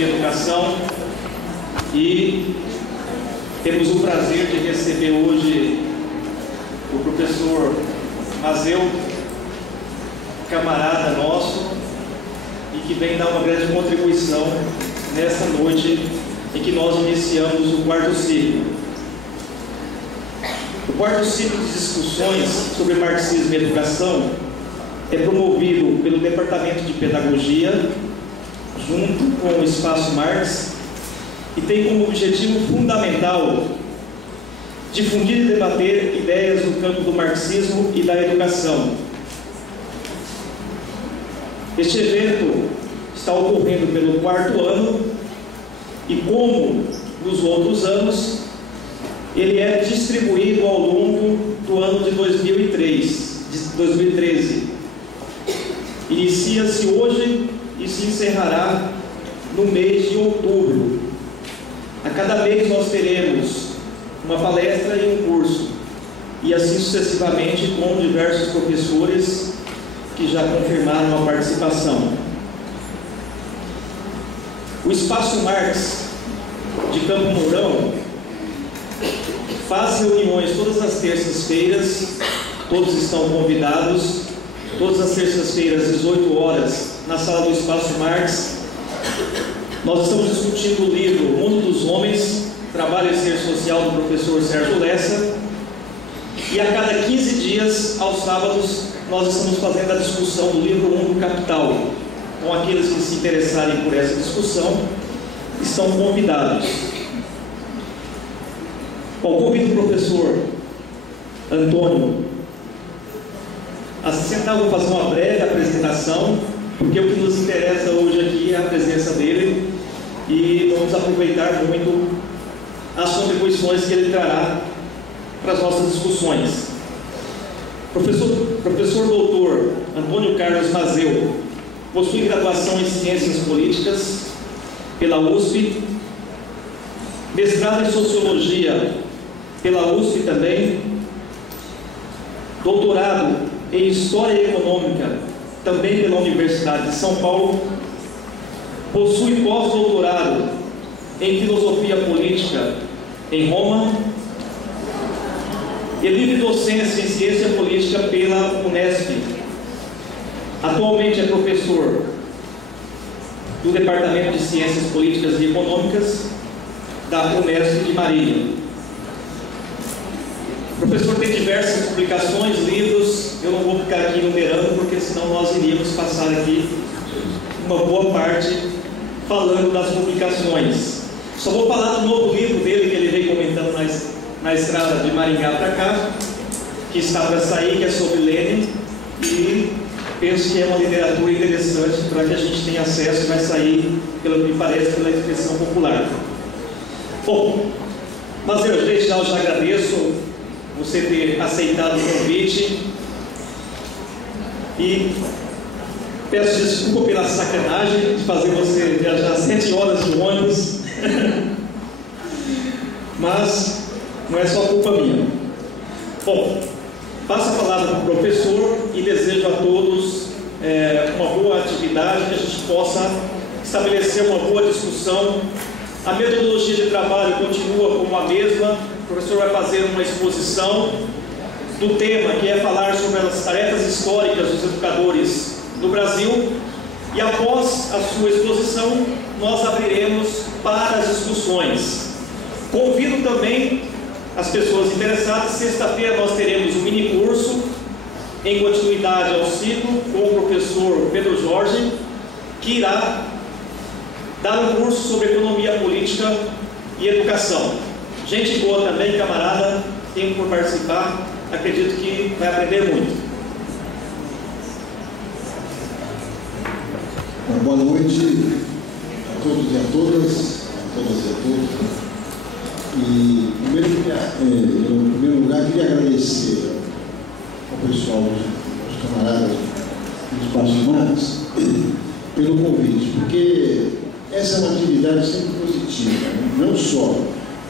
de Educação, e temos o prazer de receber hoje o professor Mazeu, camarada nosso, e que vem dar uma grande contribuição nessa noite em que nós iniciamos o quarto ciclo. O quarto ciclo de discussões sobre marxismo e educação é promovido pelo Departamento de Pedagogia, junto com o Espaço Marx, e tem como objetivo fundamental difundir e debater ideias no campo do marxismo e da educação. Este evento está ocorrendo pelo quarto ano e, como nos outros anos, ele é distribuído ao longo do ano de 2013. Inicia-se hoje e se encerrará no mês de outubro. A cada mês nós teremos uma palestra e um curso, e assim sucessivamente, com diversos professores que já confirmaram a participação. O Espaço Marx de Campo Mourão faz reuniões todas as terças-feiras, todos estão convidados, todas as terças-feiras, às 18 horas, na sala do Espaço Marx. Nós estamos discutindo o livro O Mundo dos Homens, Trabalho e Ser Social, do professor Sérgio Lessa, e a cada 15 dias, aos sábados, nós estamos fazendo a discussão do livro O Mundo Capital. Então, aqueles que se interessarem por essa discussão estão convidados. Bom, convido o professor Antônio a se sentar. Vou fazer uma breve apresentação, porque o que nos interessa hoje aqui é a presença dele, e vamos aproveitar muito as contribuições que ele trará para as nossas discussões. Professor doutor Antônio Carlos Mazeu possui graduação em Ciências Políticas pela USP, mestrado em Sociologia pela USP também, doutorado em História Econômica também pela Universidade de São Paulo, possui pós-doutorado em Filosofia Política em Roma e livre docência em Ciência Política pela Unesp. Atualmente é professor do Departamento de Ciências Políticas e Econômicas da Unesp de Marília. O professor tem diversas publicações, livros. Eu não vou ficar aqui enumerando, porque senão nós iríamos passar aqui uma boa parte falando das publicações. Só vou falar do novo livro dele, que ele veio comentando na estrada de Maringá para cá, que está para sair, que é sobre Lenin, e penso que é uma literatura interessante para que a gente tenha acesso, vai sair, pelo que me parece, pela expressão popular. Bom, mas eu desde já agradeço você ter aceitado o convite e peço desculpa pela sacanagem de fazer você viajar 7 horas de ônibus, mas não é só culpa minha. Bom, passo a palavra para o professor e desejo a todos uma boa atividade, que a gente possa estabelecer uma boa discussão. A metodologia de trabalho continua como a mesma. O professor vai fazer uma exposição do tema, que é falar sobre as tarefas históricas dos educadores do Brasil, e após a sua exposição nós abriremos para as discussões. Convido também as pessoas interessadas. Sexta-feira nós teremos um mini curso em continuidade ao ciclo com o professor Pedro Jorge, que irá dar um curso sobre economia política e educação. Gente boa também, camarada, tempo por participar, acredito que vai aprender muito. Boa noite a todos e a todas, e a todos. E, em primeiro lugar, queria agradecer ao pessoal, aos camaradas do Espaço Marx, pelo convite, porque essa é uma atividade sempre positiva, não só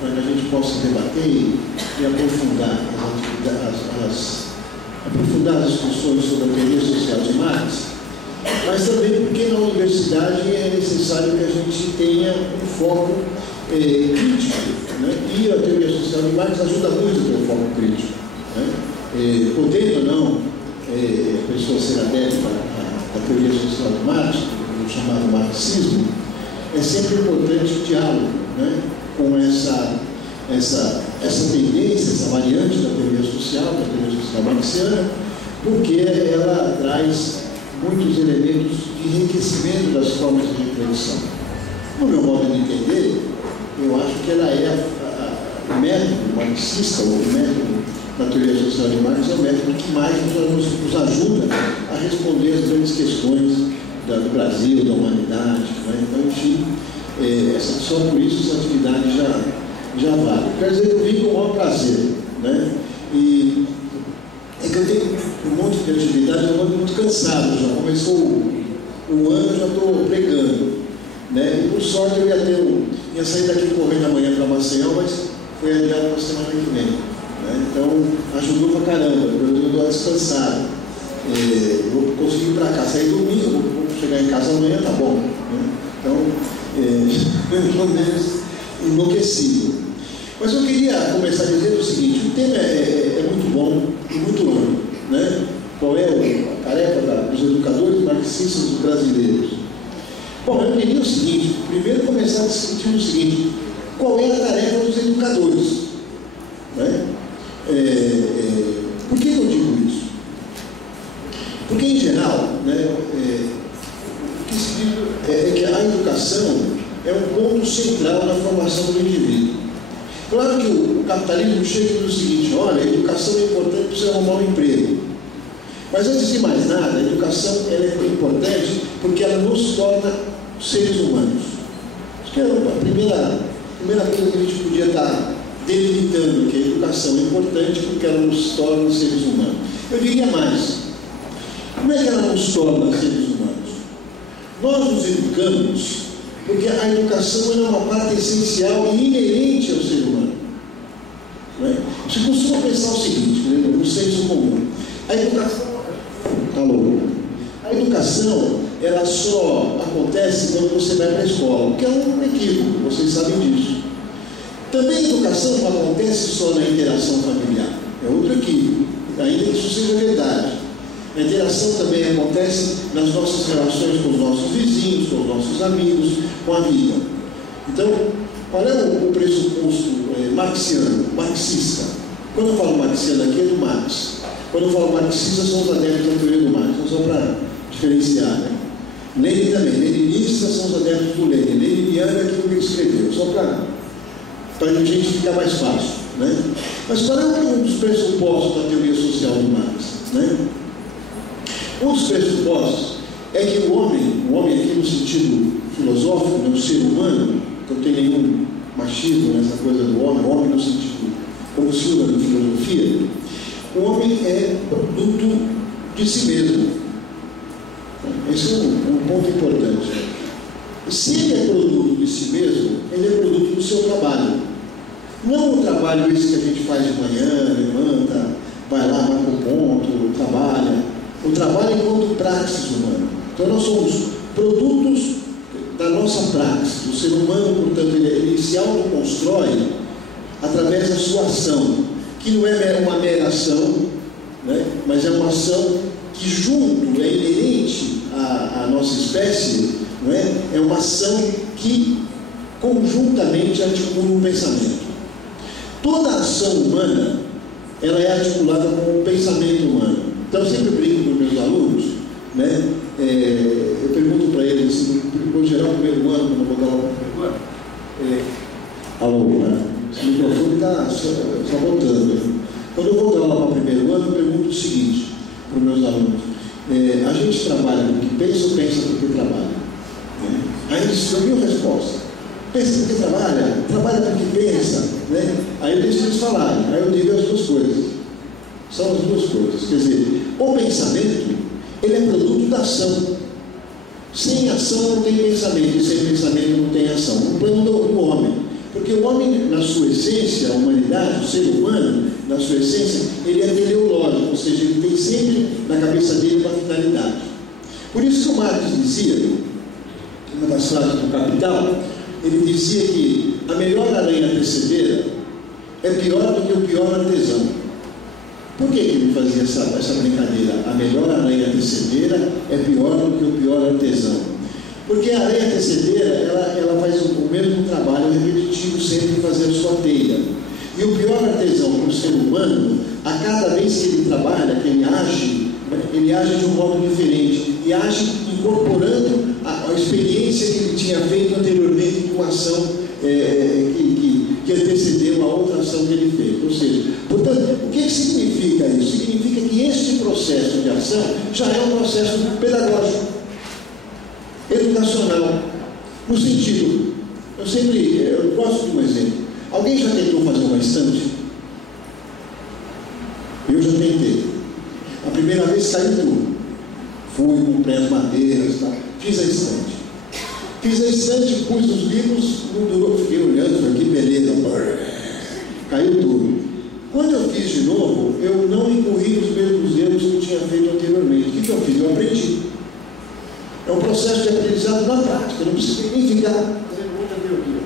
para que a gente possa debater e aprofundar as discussões sobre a teoria social de Marx, mas também porque na universidade é necessário que a gente tenha foco crítico, né? E a teoria social de Marx ajuda muito a ter um foco crítico, né? Podendo ou não a pessoa ser adepta da teoria social de Marx, o chamado marxismo, é sempre importante o diálogo, né? Com essa tendência, essa variante da teoria social marxiana, porque ela traz muitos elementos de enriquecimento das formas de reflexão. No meu modo de entender, eu acho que ela é o método marxista, ou o método da teoria social de Marx, é o método que mais nos ajuda a responder as grandes questões do Brasil, da humanidade, né? Então, enfim, só por isso essa atividade já vale. Quer dizer, eu vim com o maior prazer, né? E é que eu tenho um monte de atividade, eu ando muito cansado, já começou o ano, já estou pregando, né? E por sorte eu ia sair daqui correndo amanhã para Maceió, mas foi adiado para a semana que vem, né? Então ajudou pra caramba, eu dou uma descansada. Vou conseguir ir para cá, sair domingo, vou chegar em casa amanhã, tá bom, né? Então, pelo menos enlouquecido. Mas eu queria começar dizendo o seguinte: o tema é muito bom e muito amplo, né? Qual é a tarefa dos educadores marxistas brasileiros? Bom, eu queria o seguinte: primeiro começar discutindo o seguinte: qual é a tarefa dos educadores, né? Por que eu digo isso? Porque, em geral, né, o que se diz é que a educação é um ponto central na formação do indivíduo. Claro que o capitalismo chega e diz o seguinte: olha, a educação é importante para você arrumar um emprego. Mas, antes de mais nada, a educação ela é importante porque ela nos torna seres humanos. Acho que é a primeira coisa que a gente podia estar delimitando, que a educação é importante porque ela nos torna seres humanos. Eu diria mais: como é que ela nos torna seres humanos? Nós nos educamos porque a educação é uma parte essencial e inerente ao ser humano. Não é? Você costuma pensar o seguinte, né, no senso comum: a educação ela só acontece quando você vai para a escola, que é um equívoco, vocês sabem disso. Também a educação não acontece só na interação familiar, é outro equívoco, ainda que isso seja verdade. A interação também acontece nas nossas relações com os nossos vizinhos, com os nossos amigos, com a vida. Então, qual é o pressuposto marxista? Quando eu falo marxiano aqui é do Marx. Quando eu falo marxista, são os adeptos da teoria do Marx, só para diferenciar, né? Lenin também, leninistas são os adeptos do Lenin. Leniniano é aquilo que ele escreveu, só para a gente ficar mais fácil, né? Mas qual é um dos pressupostos da teoria social do Marx, né? Um dos pressupostos é que o homem aqui no sentido filosófico, né, o ser humano, que não tem nenhum machismo nessa coisa do homem, o homem no sentido como se usa na filosofia, o homem é produto de si mesmo. Esse é um ponto importante. Se ele é produto de si mesmo, ele é produto do seu trabalho. Não o trabalho esse que a gente faz de manhã, levanta, vai lá, marca o ponto, trabalha. O trabalho enquanto praxis humana. Então nós somos produtos da nossa praxis. O ser humano, portanto, ele se autoconstrói através da sua ação, que não é uma mera ação, né? Mas é uma ação que junto é inerente à nossa espécie, não é? É uma ação que conjuntamente articula um pensamento. Toda a ação humana ela é articulada com o pensamento humano. Então, eu sempre brinco com os meus alunos, né? Eu pergunto para eles, assim, vou gerar o primeiro ano, quando eu vou dar aula para o primeiro ano. Esse microfone está só voltando. Quando eu vou dar aula para o primeiro ano, eu pergunto o seguinte para os meus alunos: a gente trabalha porque pensa ou pensa porque trabalha? Né? Aí eles dão mil respostas. Pensa porque trabalha porque pensa, né? Aí eu deixo eles falarem, aí eu digo as duas coisas. São as duas coisas. Quer dizer, o pensamento, ele é produto da ação. Sem ação não tem pensamento, e sem pensamento não tem ação. No plano do homem. Porque o homem, na sua essência, a humanidade, o ser humano, na sua essência, ele é teleológico, ou seja, ele tem sempre na cabeça dele uma finalidade. Por isso que o Marx dizia, uma das frases do Capital, ele dizia que a melhor aranha tecedeira é pior do que o pior artesão. Por que ele fazia essa brincadeira? A melhor aranha tecedeira é pior do que o pior artesão. Porque a aranha tecedeira, ela faz o mesmo trabalho repetitivo sempre de fazer a sua teia. E o pior artesão para o ser humano, a cada vez que ele trabalha, que ele age de um modo diferente e age incorporando a experiência que ele tinha feito anteriormente com uma ação que antecedeu a outra ação que ele fez. Ou seja, portanto, o que significa isso? Significa que este processo de ação já é um processo pedagógico, educacional, no sentido, eu gosto de um exemplo. Alguém já tentou fazer uma estante? Eu já tentei. A primeira vez caiu tudo. Fui, comprei as madeiras, tá? Fiz a estante. Pus os livros, não durou, fiquei olhando, falei, que beleza, caiu tudo. Quando eu fiz de novo, eu não incorri nos mesmos erros que eu tinha feito anteriormente. O que eu fiz? Eu aprendi. É um processo de aprendizado na prática, não precisa nem ficar fazendo muita teoria.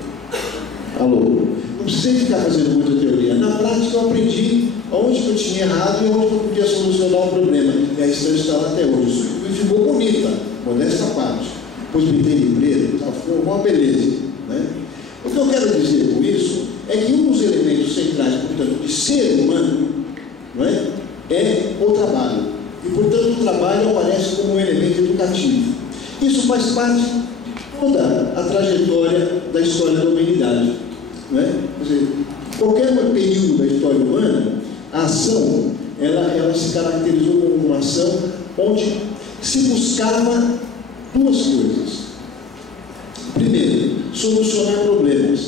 Alô? Não precisei ficar fazendo muita teoria. Na prática, eu aprendi onde que eu tinha errado e onde eu podia solucionar o problema. E a estante está lá até hoje. E ficou bonita, modesta parte. Depois pintei de preto, ficou uma beleza. Né? O que eu quero dizer com isso é que um dos elementos centrais, portanto, de ser humano, não é o trabalho. E, portanto, o trabalho aparece como um elemento educativo. Isso faz parte de toda a trajetória da história da humanidade. Não é? Quer dizer, qualquer período da história humana, a ação, ela se caracterizou como uma ação onde se buscava duas coisas. Primeiro, solucionar problemas.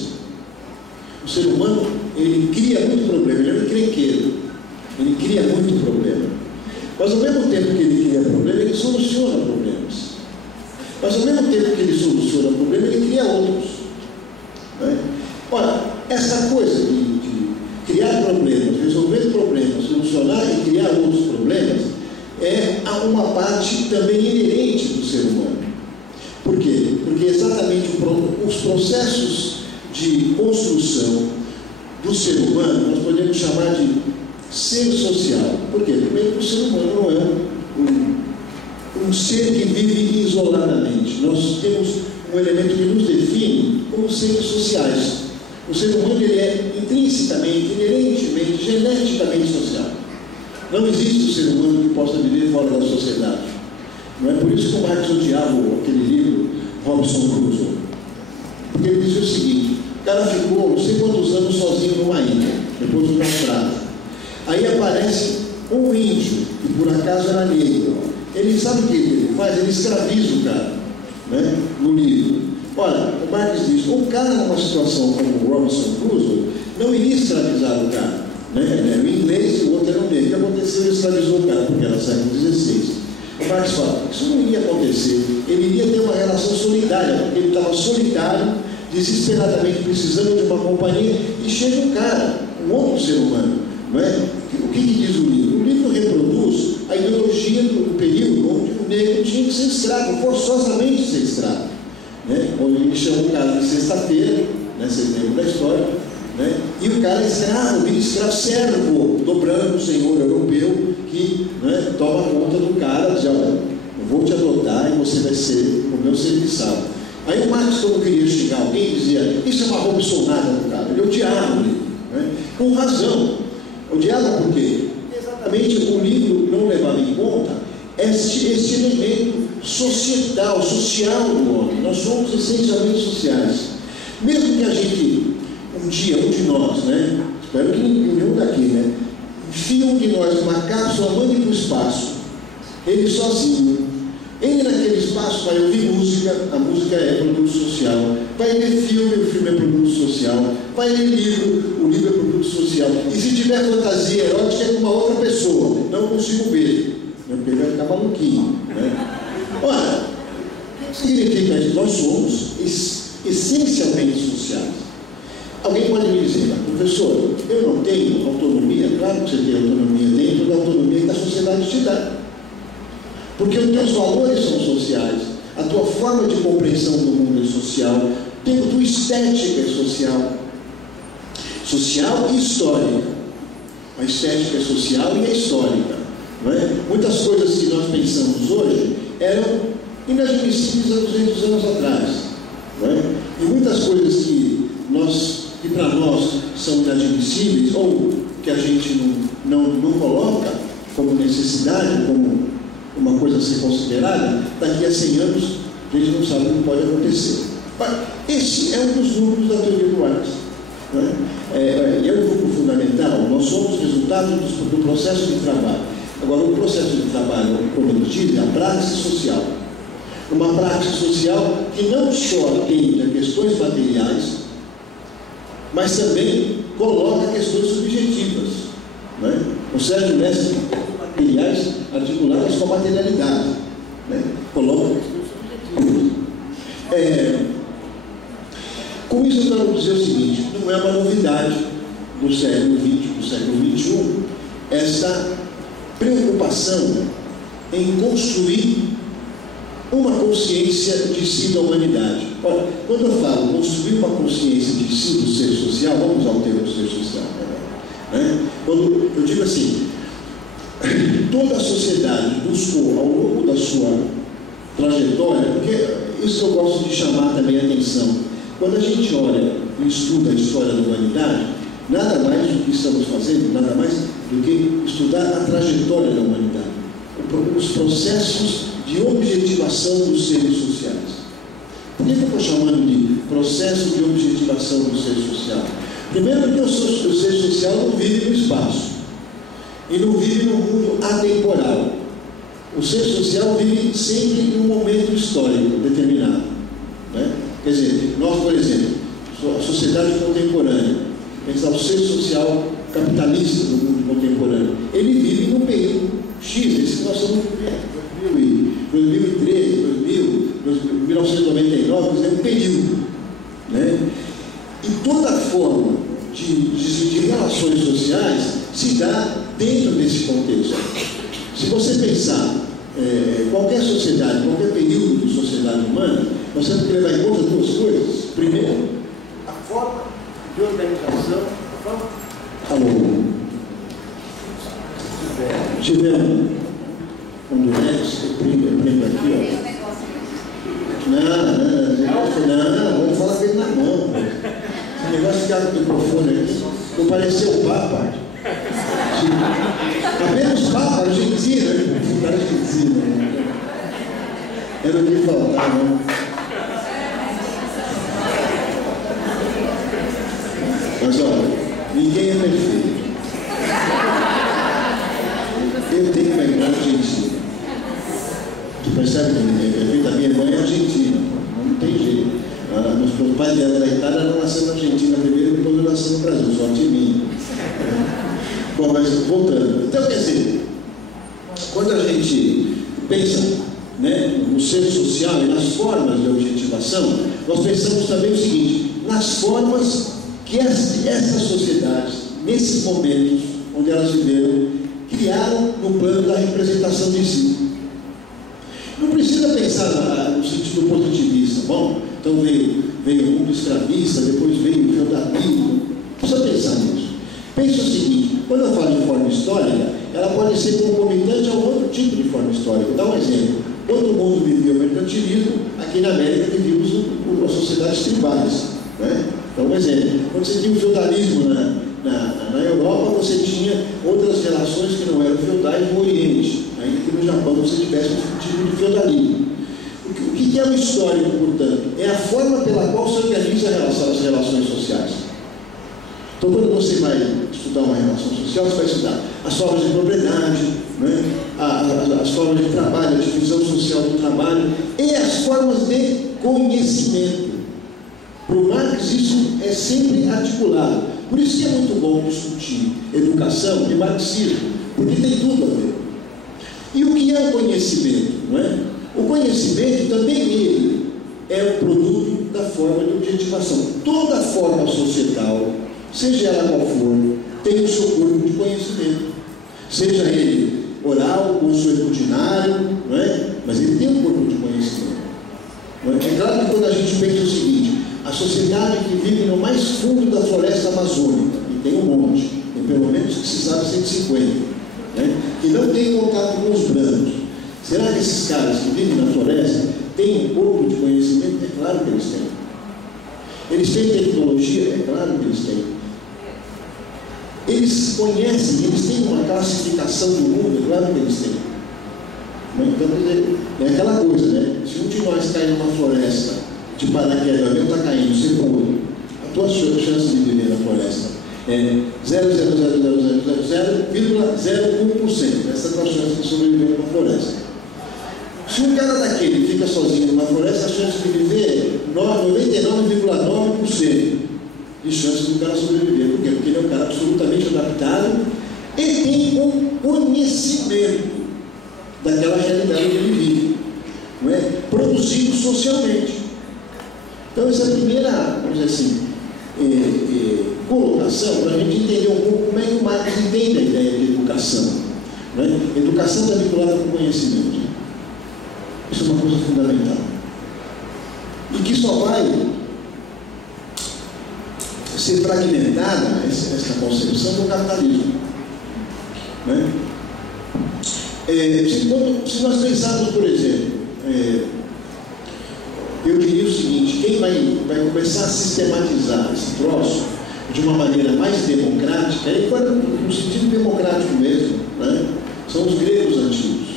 O ser humano, ele cria muito problema, ele é um encrenqueiro, ele cria muito problema. Mas ao mesmo tempo que ele cria problema, ele soluciona problemas. Mas ao mesmo tempo que ele soluciona problemas, ele cria outros. Né? Ora, essa coisa de criar problemas, resolver problemas, solucionar e criar outros problemas, é uma parte também inerente do ser humano. Por quê? Porque exatamente os processos de construção do ser humano, nós podemos chamar de ser social. Por quê? Primeiro, o ser humano não é um ser que vive isoladamente. Nós temos um elemento que nos define como seres sociais. O ser humano ele é intrinsecamente, inerentemente, geneticamente social. Não existe o ser humano que possa viver fora da sociedade. Não é por isso que o Marx odiava aquele livro Robinson Crusoe. Porque ele dizia o seguinte: o cara ficou não sei quantos anos sozinho numa ilha, depois do naufrágio. Aí aparece um índio, que por acaso era negro. Ele sabe o que ele faz? Ele escraviza o cara, né? No livro. Olha, o Marx diz: um cara numa situação como o Robinson Crusoe não iria escravizar o cara. Né? O inglês e o outro era o negro. O que aconteceu? Ele escravizou o cara, porque era século XVI. O Marx fala: isso não iria acontecer. Ele iria ter uma relação solidária, porque ele estava solitário, desesperadamente precisando de uma companhia, e chega um cara, um outro ser humano. Não é? O que diz o livro? O livro reproduz a ideologia do período onde o negro tinha que ser escravo, forçosamente ser escravo. Né? Onde ele chama o cara de sexta-feira, né? Vocês lembram da história, né? E o cara é escravo, vira escravo, servo do branco senhor europeu que, né, toma conta do cara, diz: olha, eu vou te adotar e você vai ser o meu serviçal. Aí o Marx, quando queria xingar alguém, dizia: isso é uma robsonada do cara. Ele odiava o livro, né? Com razão. Odiava por quê? Exatamente, o livro não levava em conta este elemento social do homem. Nós somos essencialmente sociais. Mesmo que a gente, um dia, um de nós, né? Espero que nenhum daqui, né? Enfia um de nós numa cápsula, mande para o espaço. Ele sozinho. Ele naquele espaço vai ouvir música, a música é produto social. Vai ler filme, o filme é produto social. Vai ler livro, o livro é produto social. E se tiver fantasia erótica é com uma outra pessoa, não consigo ver. Porque ele vai ficar maluquinho. Né? Ora, o que significa isso? Nós somos essencialmente sociais. Alguém pode me dizer: professor, eu não tenho autonomia? Claro que você tem autonomia dentro da autonomia que a sociedade te dá. Porque os teus valores são sociais, a tua forma de compreensão do mundo é social, tempo estética e social. Social e histórica. A estética é social e é histórica. Não é? Muitas coisas que nós pensamos hoje eram inadmissíveis há 200 anos atrás. Não é? E muitas coisas que para nós são inadmissíveis, ou que a gente não coloca como necessidade, como uma coisa a ser considerada, daqui a 100 anos a gente não sabe o que pode acontecer. Esse é um dos núcleos da teoria do Marx. É um núcleo fundamental. Nós somos resultado do processo de trabalho. Agora, o processo de trabalho, como ele diz, é a praxis social. Uma praxis social que não só atende a questões materiais, mas também coloca questões subjetivas. Né? O Sérgio Mestre materiais articuladas com a materialidade. Né? Coloca questões subjetivas. Com isso, eu quero dizer o seguinte: não é uma novidade do século XX, do século XXI, essa preocupação em construir uma consciência de si da humanidade. Olha, quando eu falo construir uma consciência de si do ser social, vamos usar o termo ser social, né? Quando eu digo assim, toda a sociedade buscou ao longo da sua trajetória, porque isso eu gosto de chamar também a atenção. Quando a gente olha e estuda a história da humanidade, nada mais do que estamos fazendo, nada mais do que estudar a trajetória da humanidade, os processos de objetivação dos seres sociais. Por que eu estou chamando de processo de objetivação do ser social? Primeiro, porque o ser social não vive no espaço e não vive no mundo atemporal. O ser social vive sempre em um momento histórico determinado. Né? Quer dizer, nós, por exemplo, a sociedade contemporânea, pensar o ser social capitalista do mundo contemporâneo, ele vive num período X, esse que nós estamos vivendo, 2013, 1999, é um período. Né? E toda forma de relações sociais se dá dentro desse contexto. Se você pensar qualquer sociedade, qualquer período de sociedade humana, nós temos que levar em conta duas coisas. Primeiro, a forma de organização. Alô? Tivemos um durex, eu prendo aqui, ó. Não, vamos falar com ele na mão. Esse negócio de ficar com o microfone aqui, não pareceu o Papa. Apenas Papa, Argentina, era o que faltava, né? Mas olha, ninguém é perfeito. Eu tenho que lembrar Argentina. Tu percebe que ninguém é perfeito? A minha mãe é argentina, não tem jeito. O pai dela da Itália, ela nasceu na Argentina primeiro, depois ela nasceu no Brasil, sorte minha. Bom, mas voltando. Então, quer dizer, quando a gente pensa, né, no ser social e nas formas de objetivação, nós pensamos também o seguinte: nas formas que essas sociedades, nesses momentos onde elas viveram, criaram no plano da representação de si. Não precisa pensar no sentido positivista. Bom, então veio o mundo escravista, depois veio o feudalismo. Não precisa pensar nisso. Pense o seguinte: quando eu falo de forma histórica, ela pode ser concomitante a um outro tipo de forma histórica. Vou dar um exemplo. Quando o mundo vivia o mercantilismo, aqui na América vivíamos as sociedades tribais. Né? Então, um exemplo. Quando você tinha o feudalismo na Europa, você tinha outras relações que não eram feudais no Oriente. Ainda que no Japão você tivesse um tipo de feudalismo. O que é o histórico, portanto? É a forma pela qual se organiza as relações sociais. Então, quando você vai estudar uma relação social, você vai estudar as formas de propriedade, né? as formas de trabalho, a divisão social do trabalho e as formas de conhecimento. Para o Marx, isso é sempre articulado. Por isso que é muito bom discutir educação e marxismo, porque tem tudo a ver. E o que é o conhecimento? Não é? O conhecimento também ele é o produto da forma de objetivação. Toda forma societal, seja ela qual for, tem o seu corpo de conhecimento. Seja ele oral, consuetudinário, não é? Mas ele tem um corpo de conhecimento. Não é? É claro que quando a gente pensa o seguinte: a sociedade que vive no mais fundo da floresta amazônica, e tem um monte, tem pelo menos que se sabe 150, né? Que não tem contato com os brancos. Será que esses caras que vivem na floresta têm um pouco de conhecimento? É claro que eles têm. Eles têm tecnologia? É claro que eles têm. Eles conhecem, eles têm uma classificação do mundo? É claro que eles têm. Então, quer dizer, é aquela coisa, né? Se um de nós cair numa floresta de paraquedas, o avião está caindo, você pula, a tua chance de viver na floresta é 0,00000,01%. Essa é a tua chance de sobreviver numa floresta. Se um cara daquele fica sozinho numa floresta, a chance de viver é 99,9% de chance do cara sobreviver. Por quê? Porque ele é um cara absolutamente adaptado e tem um conhecimento daquela realidade que ele vive, não é? Produzido socialmente. Então, essa é a primeira, vamos dizer assim, colocação para a gente entender um pouco como é que o Marx entende a ideia de educação. Não é? Educação está vinculada com conhecimento. Isso é uma coisa fundamental. E que só vai ser fragmentada, essa concepção, do capitalismo. Não é? Se nós pensarmos, por exemplo, eu diria o seguinte: quem vai começar a sistematizar esse troço de uma maneira mais democrática, e no sentido democrático mesmo, né, são os gregos antigos.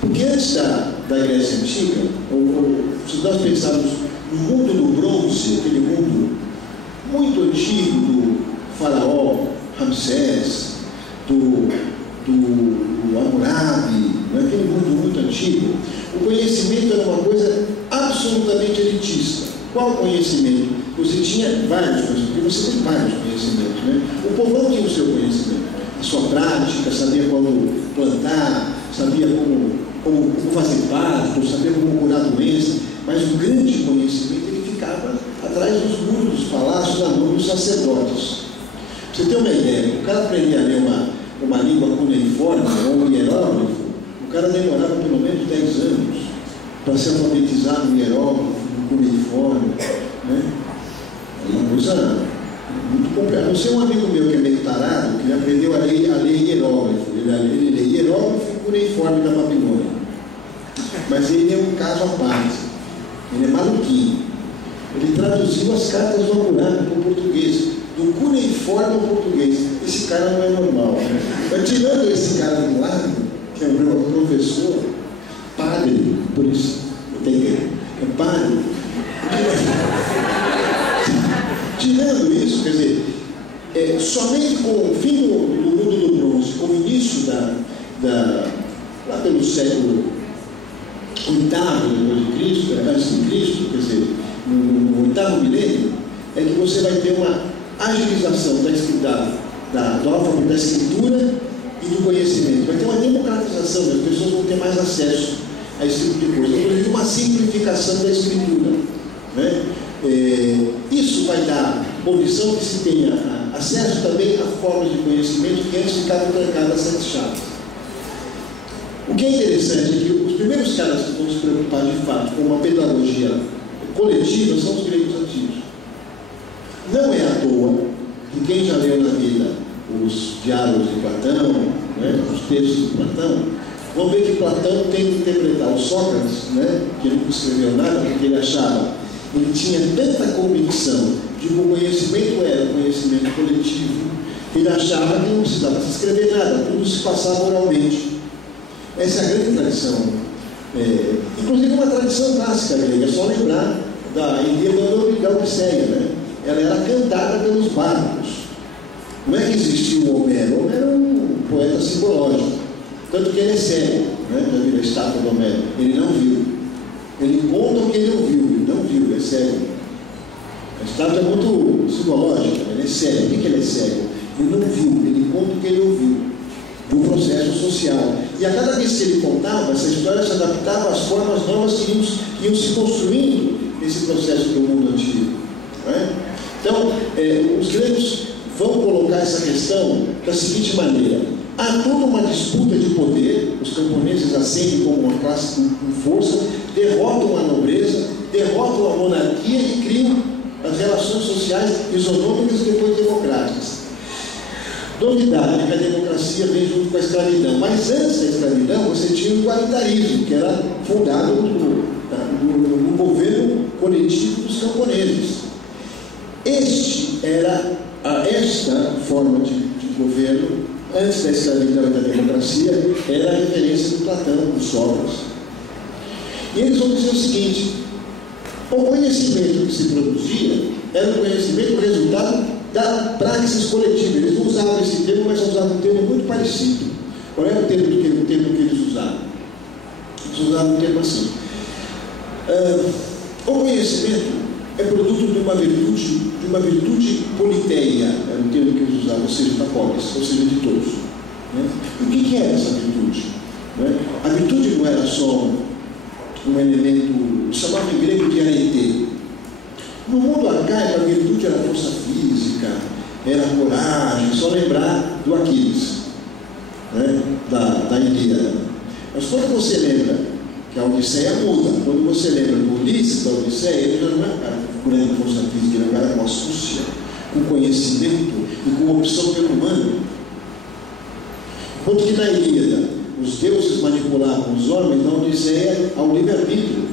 Porque antes da Grécia Antiga, se nós pensarmos no mundo do bronze, aquele mundo muito antigo do faraó Ramsés, do Hammurabi, aquele mundo muito antigo, o conhecimento era uma coisa absolutamente elitista. Qual conhecimento? Você tinha vários conhecimentos, porque você tem vários conhecimentos, né? O povão tinha o seu conhecimento, a sua prática, sabia como plantar, sabia como fazer parto, sabia como curar doença, mas o grande conhecimento ele ficava atrás dos muros dos palácios, na mão dos sacerdotes. Você tem uma ideia, o cara aprendia a ler uma língua cuneiforme ou um hieróglifo, o cara demorava pelo menos 10 anos para se alfabetizar no hieróglifo, no cuneiforme, né? É uma coisa muito complicada. Você é um amigo meu que é meio tarado, que aprendeu a ler hieróglifo, ele lê hieróglifo e cuneiforme da Babilônia, mas ele é um caso à parte, ele é maluquinho. Ele traduziu as cartas do Hammurabi para o português, do cuneiforme ao português. Esse cara não é normal, né? Mas tirando esse cara do lado, que é o meu professor, padre, por isso é padre. Tirando isso, quer dizer, somente com o fim do mundo do bronze, com o início lá pelo século VIII depois de Cristo, antes de Cristo, quer dizer, no 8º milênio, é que você vai ter uma agilização do alfabeto, da escritura e do conhecimento. Vai ter uma democratização, as pessoas vão ter mais acesso a esse tipo de coisa. Inclusive uma simplificação da escritura, né? Isso vai dar condição que se tenha acesso também a formas de conhecimento que antes ficavam trancadas a 7 chaves. O que é interessante é que os primeiros caras que vão se preocupar de fato com uma pedagogia coletiva são os gregos antigos. Não é à toa que quem já leu na vida os diálogos de Platão, né, os textos de Platão, vão ver que Platão tem que interpretar o Sócrates, né, que ele não escreveu nada, porque ele achava, ele tinha tanta convicção de que o conhecimento era conhecimento coletivo, que ele achava que não precisava se escrever nada, tudo se passava oralmente. Essa é a grande tradição, inclusive uma tradição clássica grega, é só lembrar da Ilíada da Odisseia, né? Ela era cantada pelos bárbaros. Não é que existia o Homero. Homero era um poeta simbológico, tanto que ele é cego, né? Já viu a estátua do Homero? Ele não viu. Ele conta o que ele ouviu, ele não viu, ele é cego. A estátua é muito simbológica, ele é cego. Por que ele é cego? Ele não viu, ele conta o que ele ouviu, do processo social. E a cada vez que ele contava, essa história se adaptava às formas novas que iam se construindo nesse processo do mundo antigo. Não é? Então, os gregos vão colocar essa questão da seguinte maneira: há toda uma disputa de poder, os camponeses ascendem como uma classe com força, derrotam a nobreza, derrotam a monarquia e criam as relações sociais isonômicas e depois democráticas. Novidade é que a democracia vem junto com a escravidão, mas antes da escravidão você tinha o igualitarismo, que era fundado no governo coletivo dos camponeses. Esta forma de governo, antes da escravidão e da democracia, era a referência do Platão, do Sócrates. E eles vão dizer o seguinte: o conhecimento que se produzia era um conhecimento resultado da praxis coletiva. Eles não usavam esse termo, mas usavam um termo muito parecido. Qual era o termo que eles usavam? Eles usavam um termo assim: o conhecimento é produto de uma virtude politeia, era o termo que eles usavam, ou seja, da polis, ou seja, de todos. Né? E o que era essa virtude? Né? A virtude não era só um elemento, chamava em grego de arete. No mundo arcaico, a virtude era força física, era coragem, só lembrar do Aquiles, né? da Ilíada. Mas quando você lembra que a Odisseia muda, quando você lembra do Ulisses, da Odisseia, ele já não é um cara com grande força física, ele é um cara com astúcia, com conhecimento e com opção pelo humano. Enquanto que na Ilíada os deuses manipulavam os homens, na Odisseia ao livre-arbítrio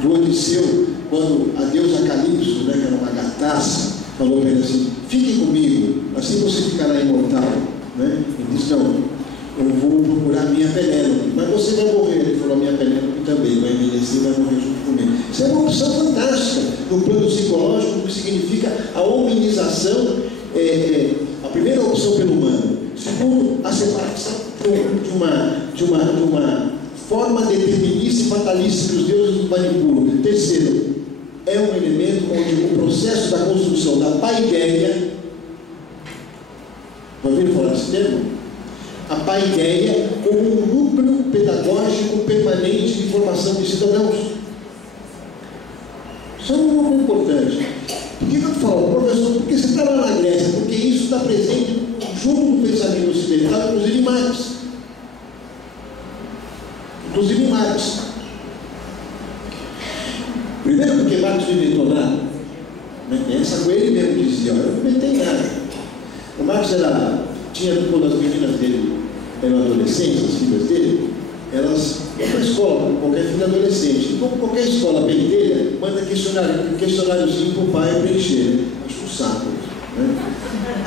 do Odisseu, quando a deusa Calypso, né, que era uma gataça, falou para ele assim: fique comigo, assim você ficará imortal. Né? Ele disse: não, eu vou procurar minha Penélope, mas você vai morrer. Ele falou: minha Penélope também vai envelhecer e vai morrer junto comigo. Isso é uma opção fantástica no plano psicológico, que significa a hominização, a primeira opção pelo humano. Segundo, a separação de uma forma determinista e fatalista que os deuses manipulam. Terceiro, é um elemento onde o processo da construção da paideia, ouviram falar desse termo? A paideia como um núcleo pedagógico permanente de formação de cidadãos. Isso é um núcleo importante. Por que eu falo, professor? Porque você está lá na Grécia, porque isso está presente junto do pensamento ocidental, inclusive Marx. Primeiro, porque Marx não inventou nada. Essa coisa ele mesmo dizia: eu não inventei nada. O Marx tinha, quando as meninas dele eram adolescentes, as filhas dele, elas iam para a escola, como qualquer filho adolescente. E como qualquer escola pentelha, manda questionáriozinho para o pai preencher. Acho um saco. Né?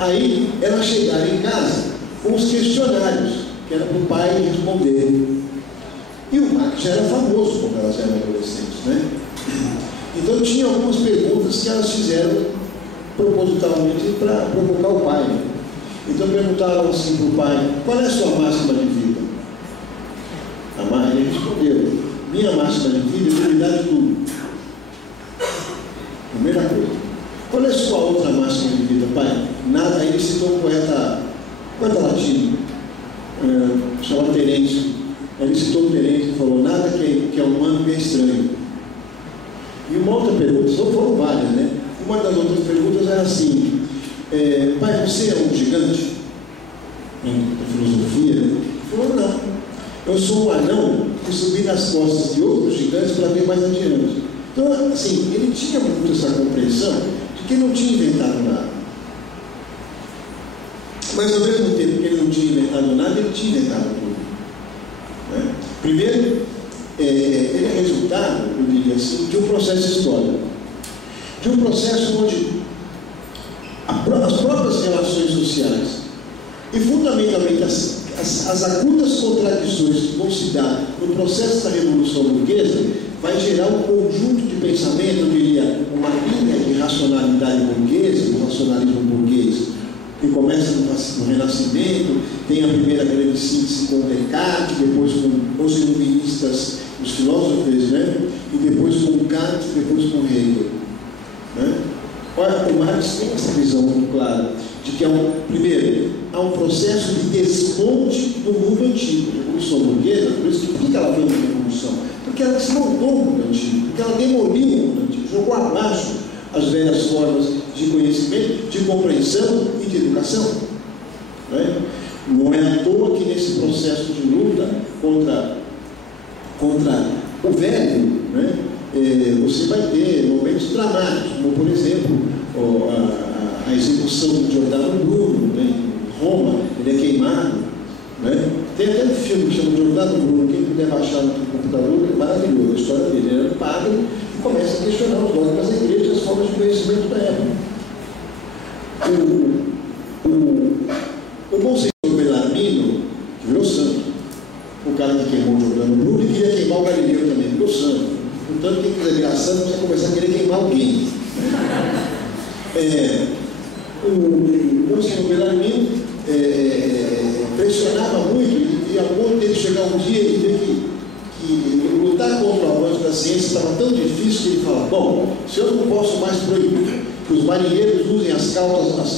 Aí elas chegaram em casa com os questionários, que era para o pai responder. E o Marx já era famoso quando elas eram adolescentes, né? Então tinha algumas perguntas que elas fizeram propositalmente para provocar o pai. Então perguntaram assim para o pai: qual é a sua máxima de vida? A mãe respondeu: minha máxima de vida é cuidar de tudo. Primeira coisa. Qual é a sua outra máxima de vida, pai? Nada. Aí ele citou um poeta latino, chamado Terêncio. Ele citou o Terêncio e falou: nada que é humano que é estranho. E uma outra pergunta, só foram várias, né? Uma das outras perguntas era assim: pai, você é um gigante? Em filosofia, né? Ele falou: não, eu sou um anão que subi nas costas de outros gigantes para ver mais adiante. Então, assim, ele tinha muito essa compreensão de que não tinha inventado nada. Mas ao mesmo tempo que ele não tinha inventado nada, ele tinha inventado tudo. Né? Primeiro, ele é resultado, eu diria assim, de um processo histórico, de um processo onde as próprias relações sociais e fundamentalmente as agudas contradições que vão se dar no processo da Revolução Burguesa vai gerar um conjunto de pensamento, eu diria, uma linha de racionalidade burguesa, do racionalismo burguês, que começa no Renascimento, tem a primeira grande síntese com Descartes, depois com os iluministas, os filósofos, né? E depois com Kant, depois com Hegel. Né? O Marx tem essa visão muito clara de que, primeiro, há um processo de desmonte do mundo antigo. A Revolução Burguesa, por isso que ela veio de revolução? Porque ela desmontou o mundo antigo, porque ela demoliu o mundo antigo, jogou abaixo as velhas formas de conhecimento, de compreensão e de educação. Né? Não é à toa que nesse processo de luta contra o velho, né? você vai ter momentos dramáticos, como por exemplo a execução de Giordano Bruno, né, em Roma, ele é queimado, né? Tem até um filme que chama Giordano Bruno, quem puder baixar no computador, é maravilhoso. A história dele, ele era um padre e começa a questionar os dogmas da igreja, as formas de conhecimento da época. O Monsenhor Bellarmino, que virou santo, o cara que queimou o Giordano Bruno, e queria queimar o Galileu também, virou santo. Portanto, quem quiser virar santo precisa começar a querer queimar alguém. O Monsenhor Bellarmino pressionava muito, e a ponto dele chegar um dia e ver que lutar contra o avanço da ciência estava tão difícil que ele fala: bom, se eu não posso mais proibir que os marinheiros usem as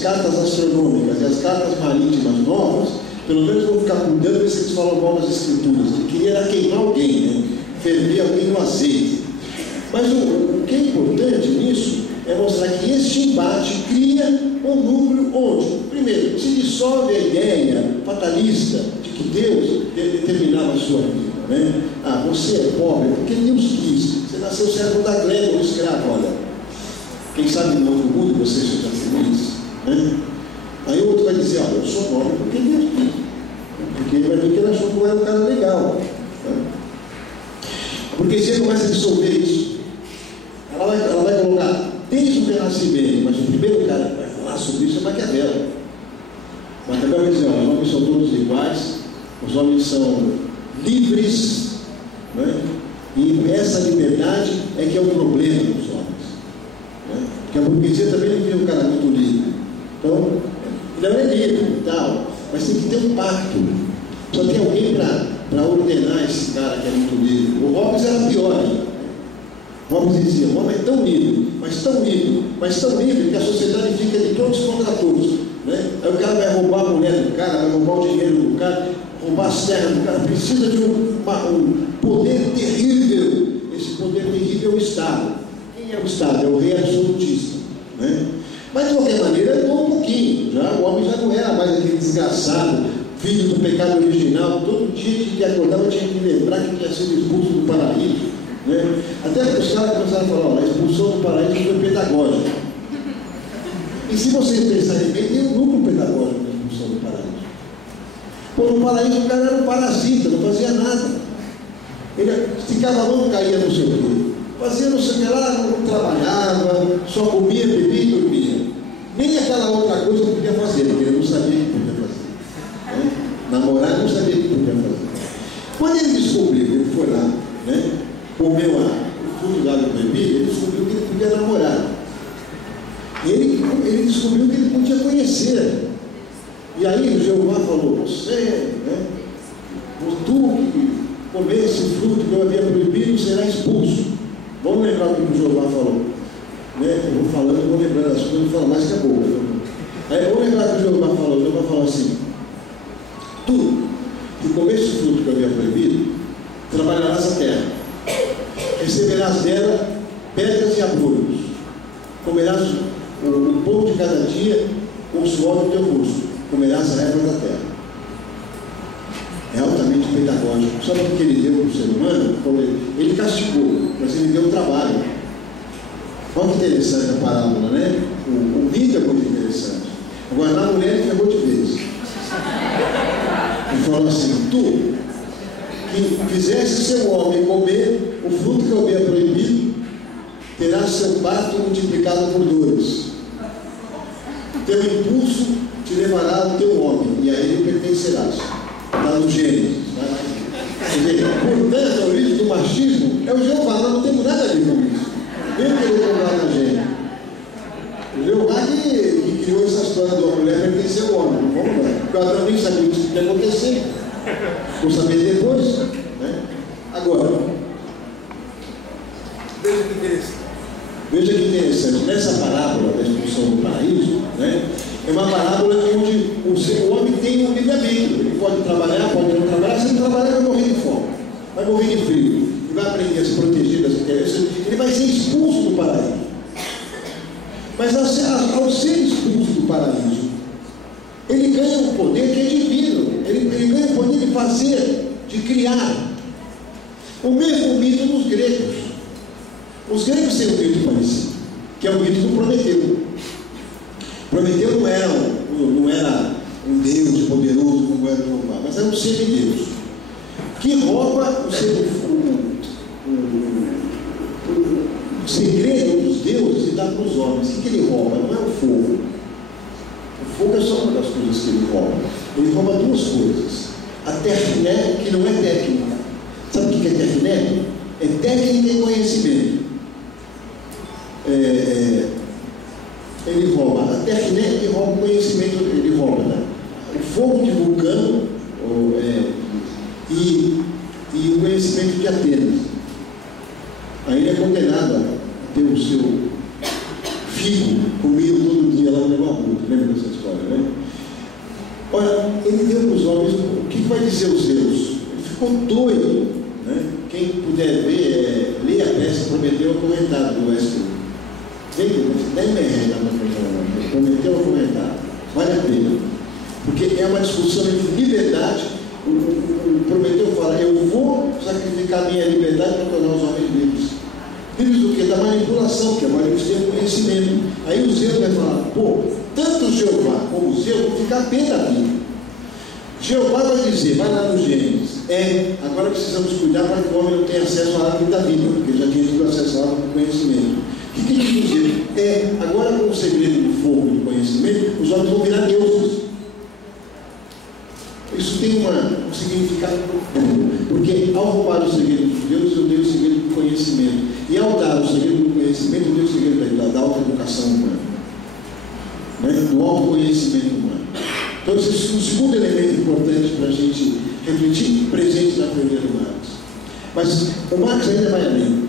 cartas astronômicas e as cartas marítimas novas, pelo menos vou ficar cuidando de ver se eles falam mal nas escrituras. Ele queria era queimar alguém, né? Ferver alguém no azeite. Mas o que é importante nisso é mostrar que este embate cria um núcleo onde, primeiro, se dissolve a ideia fatalista de que Deus determinava a sua vida, né? Ah, você é pobre porque Deus quis, você nasceu servo da gleba ou escravo, olha, quem sabe no outro mundo você seja feliz, né? Aí o outro vai dizer: olha, eu sou pobre porque Deus quis, porque ele vai ver que ele achou que eu era um cara legal, né? Porque você começa a dissolver isso, ela vai colocar desde o renascimento, mas o primeiro cara que vai falar sobre isso é Maquiavel. Maquiavel vai dizer: olha, os homens são todos iguais, os homens são livres, né? E essa liberdade é que é o problema dos homens, né? Porque a burguesia também não vê um cara muito livre. Então, ele não é livre e tal, mas tem que ter um pacto. Só tem alguém para ordenar esse cara que é muito livre. O Hobbes era pior ainda. Hobbes dizia: o homem é tão livre, mas tão livre, mas tão livre que a sociedade fica de todos contra todos, né? Aí o cara vai roubar a mulher do cara, vai roubar o dinheiro do cara, roubar as terras do cara. Precisa de um poder terrível. Esse poder terrível é o Estado. Quem é o Estado? É o rei absolutista, né? Mas de qualquer maneira ele mudou um pouquinho. O homem já não era mais aquele desgraçado, filho do pecado original. Todo dia que acordava tinha que lembrar que tinha sido expulso do paraíso, né? Até que os caras começaram a falar: ó, a expulsão do paraíso foi pedagógica. E se vocês pensarem bem, tem um núcleo pedagógico da expulsão do paraíso. Pô, no paraíso o cara era um parasita, não fazia nada. Ele esticava a mão, caía no seu corpo. Fazia não sei o que lá, não trabalhava, só comia, bebia e dormia. Nem aquela outra coisa que podia fazer, porque ele não sabia o que podia fazer, né? Namorar não sabia o que podia fazer. Quando ele descobriu, ele foi lá, né? Comeu o fruto da bebida, ele descobriu que ele podia namorar. E ele descobriu que ele podia conhecer. E aí o Jeová falou: você, né? Tu que comer esse fruto que eu havia proibido será expulso. Vamos lembrar o que o Jeová falou, né? Eu vou falando, vou lembrando as coisas, vou falar mais que a boca. Aí vamos lembrar o que o Jeová falou. O Jeová falou assim: tu que comer esse fruto que eu havia proibido, trabalharás a terra, receberás dela pedras e abrolhos, comerás o pão de cada dia com o suor do teu rosto, comerás a erva da terra. É altamente pedagógico. Sabe o que ele deu para o ser humano? Ele castigou, mas ele deu trabalho. Olha que interessante a parábola, né? O mito é muito interessante. Agora, na mulher, ele ferrou de vez. Ele falou assim: tu que fizesse seu homem comer o fruto que eu havia proibido, terás seu parto multiplicado por 2. Teu impulso te levará ao teu homem, e a ele pertencerás. Está no Gênesis. Portanto, a origem do machismo é o Jeová. Nós não temos nada a ver com isso. Nem querer comprar na gente. O Jeová que criou essa história de uma mulher pertencer ao homem. Não vamos lá. Porque o Adão nem sabia o que ia acontecer. Vou saber depois, né? Agora, veja que interessante. Nessa parábola da expulsão do paraíso, né? É uma parábola onde o homem tem um livre-arbítrio. Ele pode trabalhar, pode não trabalhar. Se ele trabalhar, vai morrer de fome, vai morrer de frio, e vai aprender a se proteger das interesses. Ele vai ser expulso do paraíso. Mas ao ser expulso do paraíso, ele ganha um poder que é divino. Ele ganha o poder de fazer, de criar. O mesmo mito dos gregos. Os gregos têm um mito parecido, que é o mito do Prometeu. Prometeu não era um Deus poderoso como era Jeová, mas era um semideus que rouba o segredo dos deuses e dá para os homens. O que ele rouba? Não é o fogo. O fogo é só uma das coisas que ele rouba. Ele rouba duas coisas. A Tefné, que não é técnica. Sabe o que é Tefné? É técnica e conhecimento. Ele rouba a Tefné e rouba o conhecimento. Ele rouba, né? O fogo de Vulcano e o conhecimento de Atenas. Aí ele é condenado a ter o seu figo comido todo dia lá no Levabuto. Lembra dessa história, né? Olha, ele deu para os homens, o que vai dizer os Zeus? Ele ficou doido, né? Quem puder ver, leia a peça Prometeu Acorrentado do Wesley. Prometeu Acorrentado. Vale a pena. Porque é uma discussão entre liberdade. O Prometeu fala: eu vou sacrificar minha liberdade para tornar os homens livres. Livres do que? Da manipulação, que agora eles têm conhecimento. Aí o Zeus vai falar: pô, tanto Jeová como o Zeus vão ficar bem da vida. Jeová vai dizer, vai lá no Gênesis: agora precisamos cuidar para que o homem não tenha acesso à árvore da vida, porque já tinha tido acesso à árvore do conhecimento. O que ele diz? Agora com o segredo do fogo e do conhecimento, os homens vão virar deuses. Isso tem um significado profundo, porque ao roubar o segredo dos deuses, eu dei o segredo do conhecimento, e ao dar o segredo do conhecimento, eu dei o segredo da autoeducação humana, né? Do autoconhecimento humano. Então, esse é o segundo elemento importante para a gente refletir, presente na teoria do Marx. Mas o Marx ainda vai além.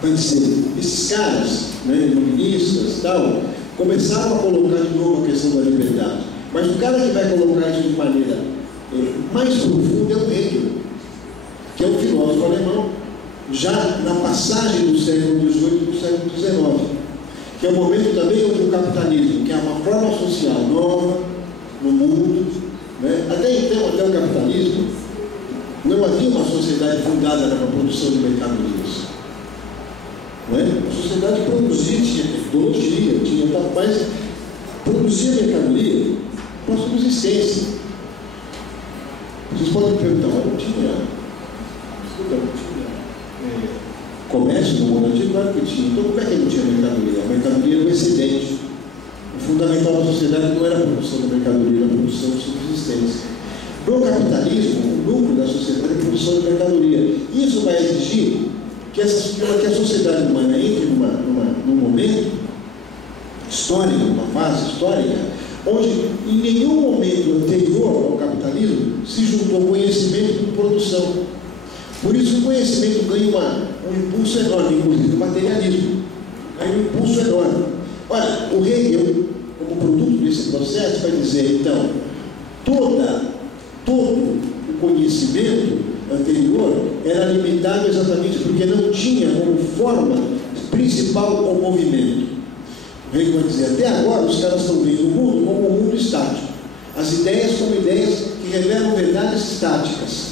Vai dizer, esses caras, né, iluministas e tal, começaram a colocar de novo a questão da liberdade. Mas o cara que vai colocar isso de maneira mais profunda é o Hegel, que é um filósofo alemão, já na passagem do século XVIII para o século XIX, que é o momento também onde o capitalismo, que é uma forma social nova no mundo, né? Até então, até o capitalismo, não havia uma sociedade fundada na produção de mercadorias. Né? A sociedade produzia, tinha tecnologia, mas produzia mercadoria para a subsistência. Vocês podem perguntar, mas não tinha comércio no mundo antigo? Claro que tinha. Então, como é que não tinha mercadoria? A mercadoria era o excedente. O fundamental da sociedade não era a produção da mercadoria, era a produção de subsistência. No capitalismo, o núcleo da sociedade é a produção de mercadoria. Isso vai exigir que a sociedade humana entre num momento histórico, numa fase histórica, onde em nenhum momento anterior ao capitalismo se juntou conhecimento com produção. Por isso o conhecimento ganha um impulso enorme, inclusive o materialismo. Ganha um impulso enorme. Olha, o Hegel, como produto desse processo, vai dizer, então, todo o conhecimento anterior era limitado exatamente porque não tinha como forma principal o movimento. O Hegel vai dizer, até agora os caras estão vendo o mundo como um mundo estático. As ideias como ideias que revelam verdades estáticas.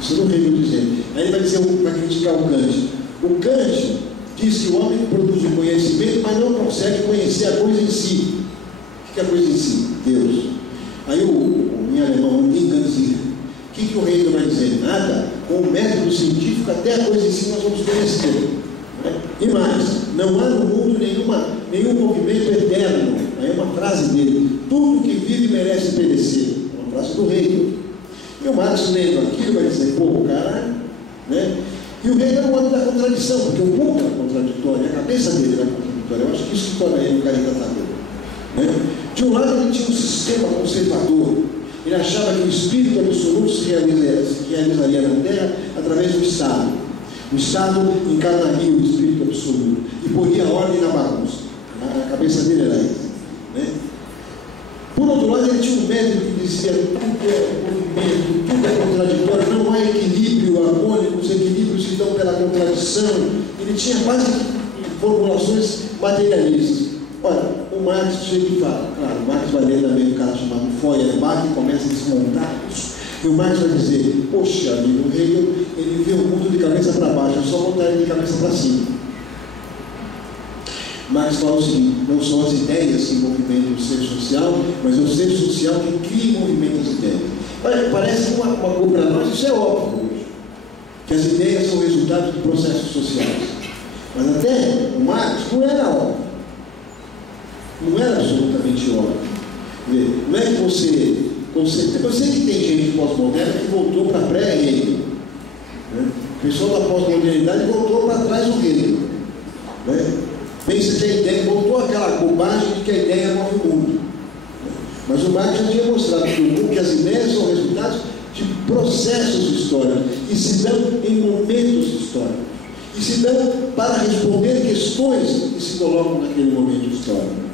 Isso é o Hegel dizendo. Aí ele vai dizer, vai criticar o Kant. O Kant diz que o homem produz o conhecimento, mas não consegue conhecer a coisa em si. O que é a coisa em si? Deus. Aí em alemão, o que o Hegel vai dizer? Nada. Com o método científico, até a coisa em si nós vamos conhecer. Né? E mais, não há no mundo nenhum movimento eterno. Aí é uma frase dele. Tudo que vive merece perecer. É uma frase do Hegel. E o Marx, lendo aquilo, vai dizer, pô, o cara, né? E o Hegel é o homem da contradição, porque o mundo é contraditório, a cabeça dele era contraditória. Eu acho que isso que torna ele um caricaturista. Né? De um lado, ele tinha um sistema conservador. Ele achava que o espírito absoluto se realizaria na Terra através do Estado. O Estado encarnaria o espírito absoluto e poria ordem na bagunça. A cabeça dele era isso. Né? Por outro lado, ele tinha um método que dizia tudo é movimento, tudo é contraditório, não há equilíbrio harmônico, os equilíbrios se dão pela contradição. Ele tinha quase formulações materialistas. Olha, o Marx chega e fala, claro, o Marx vai ler também um cara chamado Feuerbach, que começa a desmontar isso. E o Marx vai dizer, poxa, amigo, o Hegel, ele vê o mundo de cabeça para baixo, é só botar ele de cabeça para cima. Marx fala o seguinte, não são as ideias que movimentam o ser social, mas é o ser social que cria e movimenta as ideias. Parece que para nós isso é óbvio hoje, que as ideias são resultado de processos sociais. Mas até o Marx não era óbvio. Não era absolutamente óbvio. Não é que você eu sei que tem gente pós-moderna que voltou para pré-Hegel. Né? O pessoal da pós-modernidade voltou para trás do Hegel. Né? Pensa que a ideia, voltou aquela bobagem de que a ideia move o mundo. Mas o Marx já tinha mostrado que as ideias são resultados de processos históricos e se dão em momentos históricos. E se dão para responder questões que se colocam naquele momento histórico.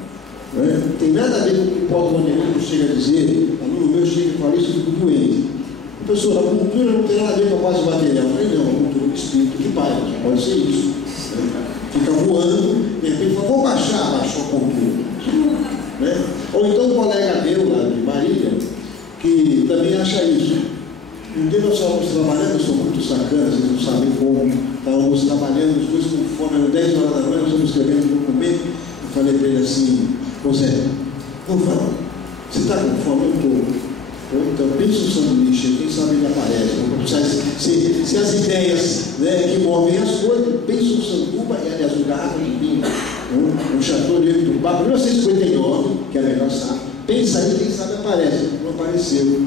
Não tem nada a ver com o que o pós-modernismo chega a dizer. Aluno meu chega e fala isso, eu fico doente. Professor, a cultura não tem nada a ver com a base material. Eu falei, não, a cultura do espírito que paira, pode ser isso. Fica voando, de repente fala, vou baixar, baixou a cultura. Ou então um colega meu lá de Marília, que também acha isso. Um dia nós estávamos trabalhando, eu sou muito sacana, vocês não sabem como, estávamos trabalhando, os dois com fome, eram 10 horas da manhã, nós estamos escrevendo um documento, eu falei para ele assim, ô Zé, vamos falar, você está com fome? Eu estou. Então, pensa o sanduíche, quem sabe ele aparece. Se as ideias, né, que movem as coisas, pensa o sanduba, e aliás, o garrafa de vinho, um chateau de Tubá, 1959, que é a melhor sabe, pensa aí, quem sabe aparece. Não apareceu.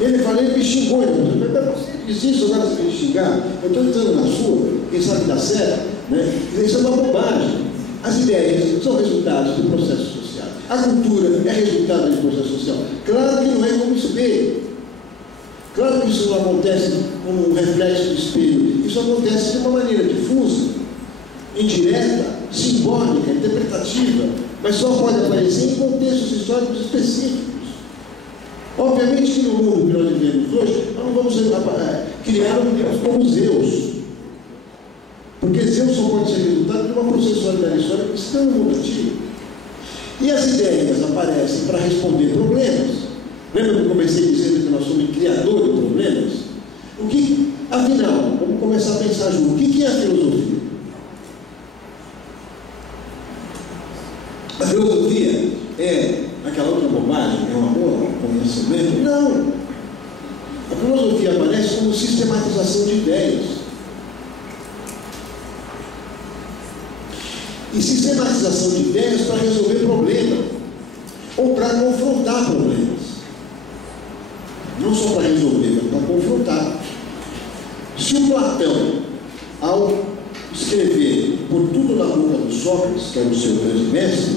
Ele me xingou, você diz isso, agora você me xingar, eu estou entrando na sua, quem sabe dá certo, né? Isso é uma bobagem. As ideias são resultados do processo social. A cultura é resultado de processo social. Claro que não é como espelho. Claro que isso não acontece como um reflexo do espelho. Isso acontece de uma maneira difusa, indireta, simbólica, interpretativa, mas só pode aparecer em contextos históricos específicos. Obviamente que no mundo que nós vivemos hoje, nós não vamos criar um Deus como Zeus. Porque Zeus só pode ser resultado de uma processualidade histórica que está no mundo antigo. E as ideias aparecem para responder problemas. Lembra que eu comecei dizendo que nós somos criadores de problemas? Afinal, vamos começar a pensar junto. O que é a filosofia? A filosofia é aquela outra bobagem, é um amor, um conhecimento? Não. A filosofia aparece como sistematização de ideias. E sistematização de ideias para resolver problemas, ou para confrontar problemas. Não só para resolver, mas para confrontar. Se o Platão, ao escrever Por Tudo na Boca do Sócrates, que é o seu grande mestre,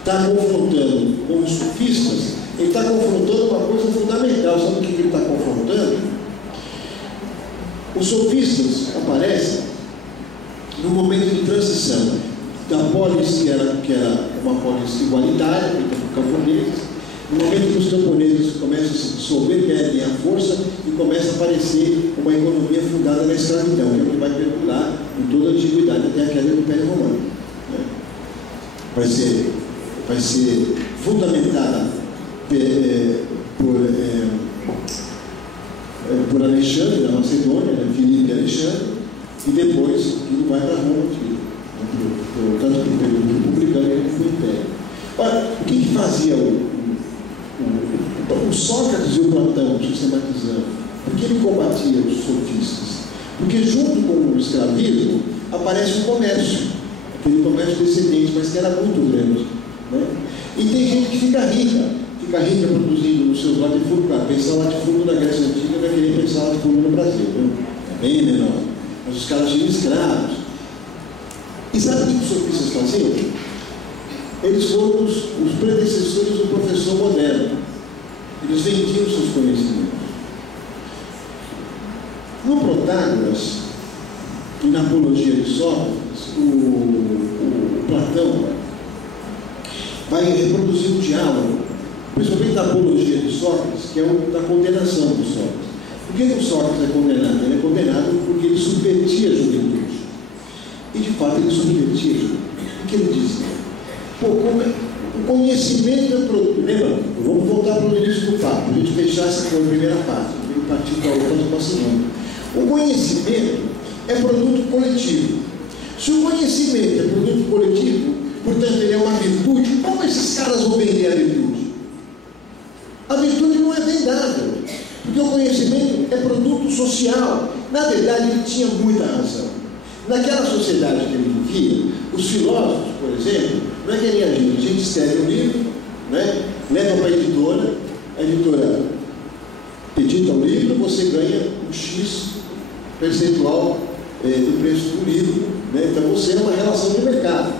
está confrontando com os sofistas, ele está confrontando uma coisa fundamental. Sabe o que ele está confrontando? Os sofistas aparecem no momento de transição da polis, que era uma polis igualitária, feita por camponeses, no momento que os camponeses começam a se dissolver, perdem a força e começa a aparecer uma economia fundada na escravidão, que é o que vai perdurar em toda a antiguidade até a queda do Império Romano. Vai ser fundamentada por Alexandre, da Macedônia, Filipe Alexandre, e depois aquilo vai para Roma, tanto para o período republicano como para o Império. Ora, o que fazia o Sócrates e o Platão sistematizando? Por que ele combatia os sofistas? Porque junto com o escravismo aparece o comércio, aquele comércio descendente, mas que era muito grande. Né? E tem gente que fica rica produzindo nos seus latifúndios. Claro, pensar o latifúndio da Grécia Antiga vai querer pensar o latifúndio no Brasil, né? É bem menor. Mas os caras tinham escravos. E sabe o que os sofistas faziam? Eles foram os predecessores do professor moderno. Eles vendiam seus conhecimentos. No Protágoras, e na Apologia de Sócrates, o Platão vai reproduzir um diálogo, principalmente da Apologia de Sócrates, que é o da condenação de Sócrates. Por que o Sócrates é condenado? Ele é condenado porque ele subvertia a juventude. E de fato ele subvertia a juventude. O que ele dizia? O conhecimento é produto. Lembra? Vamos voltar para o início do papo, a gente fechar essa primeira parte, e partir para a outra, para a segunda. O conhecimento é produto coletivo. Se o conhecimento é produto coletivo, portanto ele é uma virtude, como esses caras vão vender a virtude? A virtude não é vendável, porque o conhecimento é produto social. Na verdade, ele tinha muita razão. Naquela sociedade que ele vivia, os filósofos, por exemplo, não é que nem a gente escreve um livro, né? Leva para a editora edita o livro, você ganha um X percentual do preço do livro, né? Então você é uma relação de mercado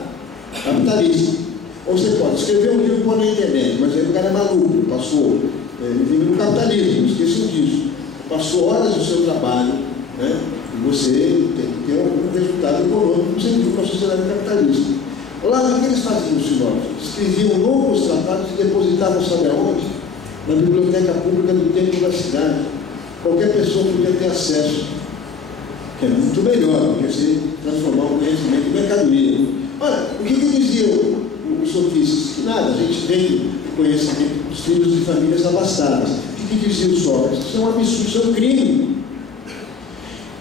capitalista. Ou você pode escrever um livro e pôr na internet, mas aí o cara é maluco, passou, ele vive no capitalismo, não esqueçam disso, passou horas do seu trabalho, né? E você tem que ter algum resultado econômico, você vive com a sociedade capitalista. Lá, o que eles faziam, os filósofos? Escreviam longos tratados e depositavam, sabe aonde? Na biblioteca pública do templo da cidade. Qualquer pessoa podia ter acesso, que é muito melhor do que você transformar o conhecimento em mercadoria. Olha, o que diziam os sofistas? Que nada, a gente vem do conhecimento dos filhos de famílias abastadas. O que dizia o Sócrates? Isso é um absurdo, isso é um crime.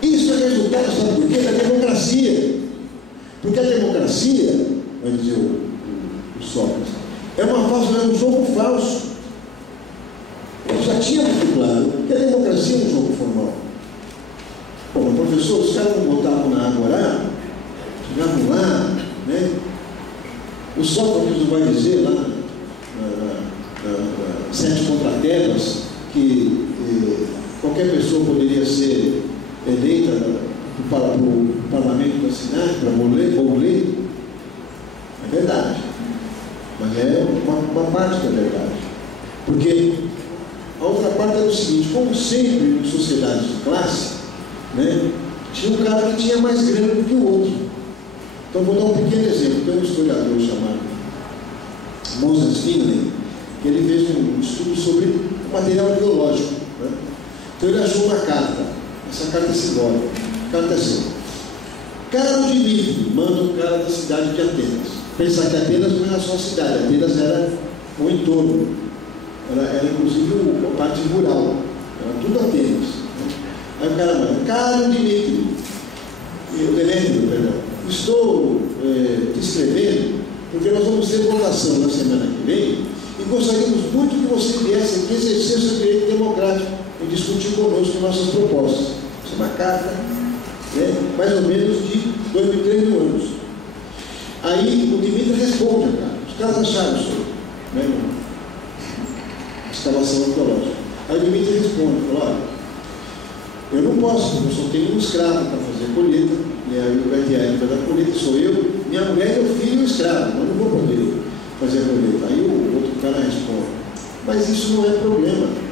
Isso é resultado, sabe por quê? Da democracia. Porque a democracia, vai dizer o Sócrates, é um jogo falso. Nós já tínhamos muito claro que a democracia é um jogo formal. Bom, professor, os caras não botavam na água lá, chegavam lá, né? O Sócrates vai dizer lá na Sete Contratebas que qualquer pessoa poderia ser eleita para o parlamento da cidade, para ler. É verdade, mas é uma parte da verdade, porque a outra parte é o seguinte: como sempre em sociedades de classe, né, tinha um cara que tinha mais grana do que o outro. Então vou dar um pequeno exemplo. Tem um historiador chamado Moses Finley, que ele fez um estudo sobre o material biológico, né? Então ele achou uma carta. Essa carta é simbólica. A carta é assim: Caro Dimitri, manda um cara da cidade de Atenas. Pensar que Atenas não era só a cidade, Atenas era o entorno, era inclusive a parte rural, era tudo Atenas. Aí o cara manda: Caro Dimitri, perdão, estou te escrevendo porque nós vamos ter votação na semana que vem e gostaríamos muito que você viesse aqui exercer seu direito democrático e discutir conosco nossas propostas. Isso é uma carta, né, mais ou menos de 2.000 anos. Aí o Dimitri responde, cara. Os caras acharam isso, né, escavação arqueológica. Aí o Dimitri responde, falou: olha, eu não posso, eu só tenho um escravo para fazer colheita, e aí o guardião da colheita sou eu, minha mulher, meu filho e o escravo, eu não vou poder fazer a colheita. Aí o outro cara responde: mas isso não é problema.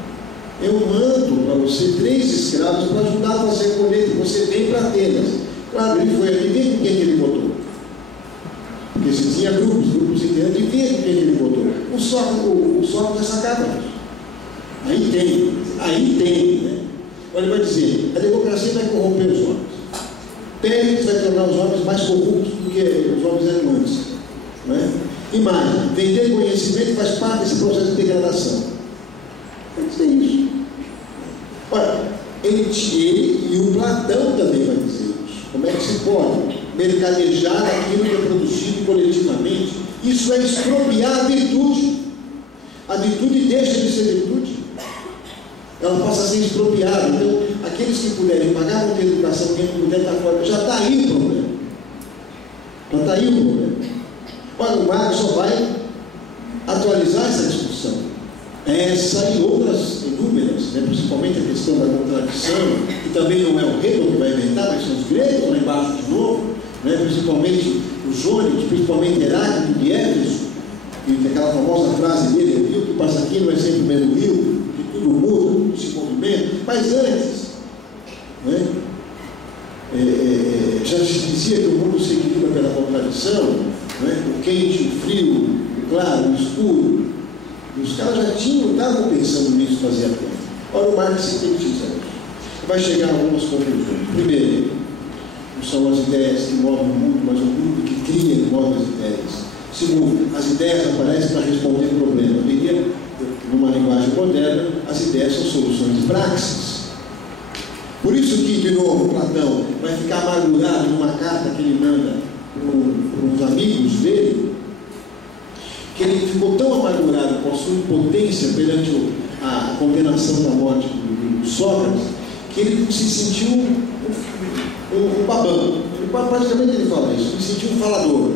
Eu mando para você 3 escravos para ajudar a fazer a colheita, você vem para Atenas. Claro, ele foi ali, vem com quem ele votou. Porque se tinha grupos inteiros, adivinha com quem ele votou. O Sócrates sacava. Aí tem, né? Olha, ele vai dizer: a democracia vai corromper os homens. Péricles vai tornar os homens mais corruptos do que os homens eram antes, né? E mais, vender conhecimento faz parte desse processo de degradação. Vai dizer isso. Olha, ele e o Platão também vai dizer isso. Como é que se pode mercadejar aquilo que é produzido coletivamente? Isso é expropriar a virtude. A virtude deixa de ser virtude. Ela passa a ser expropriada. Então, aqueles que puderem pagar por educação, quem puder estar fora, já está aí o problema. Já está aí o problema. Olha, o Marx só vai atualizar essa discussão. Essa e outras inúmeras, né? Principalmente a questão da contradição, que também não é o Hegel que vai inventar, mas são os gregos lá embaixo de novo, né? Principalmente os jônicos, principalmente Heráclito de Éfeso, que tem aquela famosa frase dele: o rio que passa aqui não é sempre o mesmo rio, que tudo muda, tudo se movimenta. Mas antes, né, já se dizia que o mundo se equilibra pela contradição, né? O quente, o frio, o claro, o escuro. E os caras já estavam pensando nisso fazia tempo. Olha, o Marx sintetiza isso. Vai chegar a algumas conclusões. Primeiro, não são as ideias que movem o mundo, mas o mundo que cria e move as ideias. Segundo, as ideias aparecem para responder problemas. Eu diria, numa linguagem moderna, as ideias são soluções de praxis. Por isso que, de novo, Platão vai ficar amargurado numa carta que ele manda para os amigos dele, que ele ficou tão amargurado com a sua impotência perante a condenação da morte de Sócrates, que ele se sentiu um babão. Praticamente ele fala isso, ele se sentiu um falador,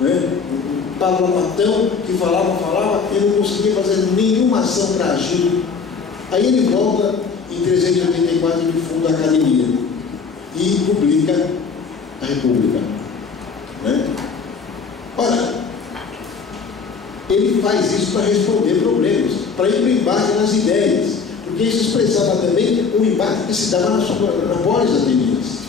né? Um parlamentão que falava, ele não conseguia fazer nenhuma ação para agir. Aí ele volta em 384 ele funda a academia e publica a República, né? Ora, ele faz isso para responder problemas, para ir para o embate nas ideias, porque isso expressava também o embate que se dava na polis ateniense,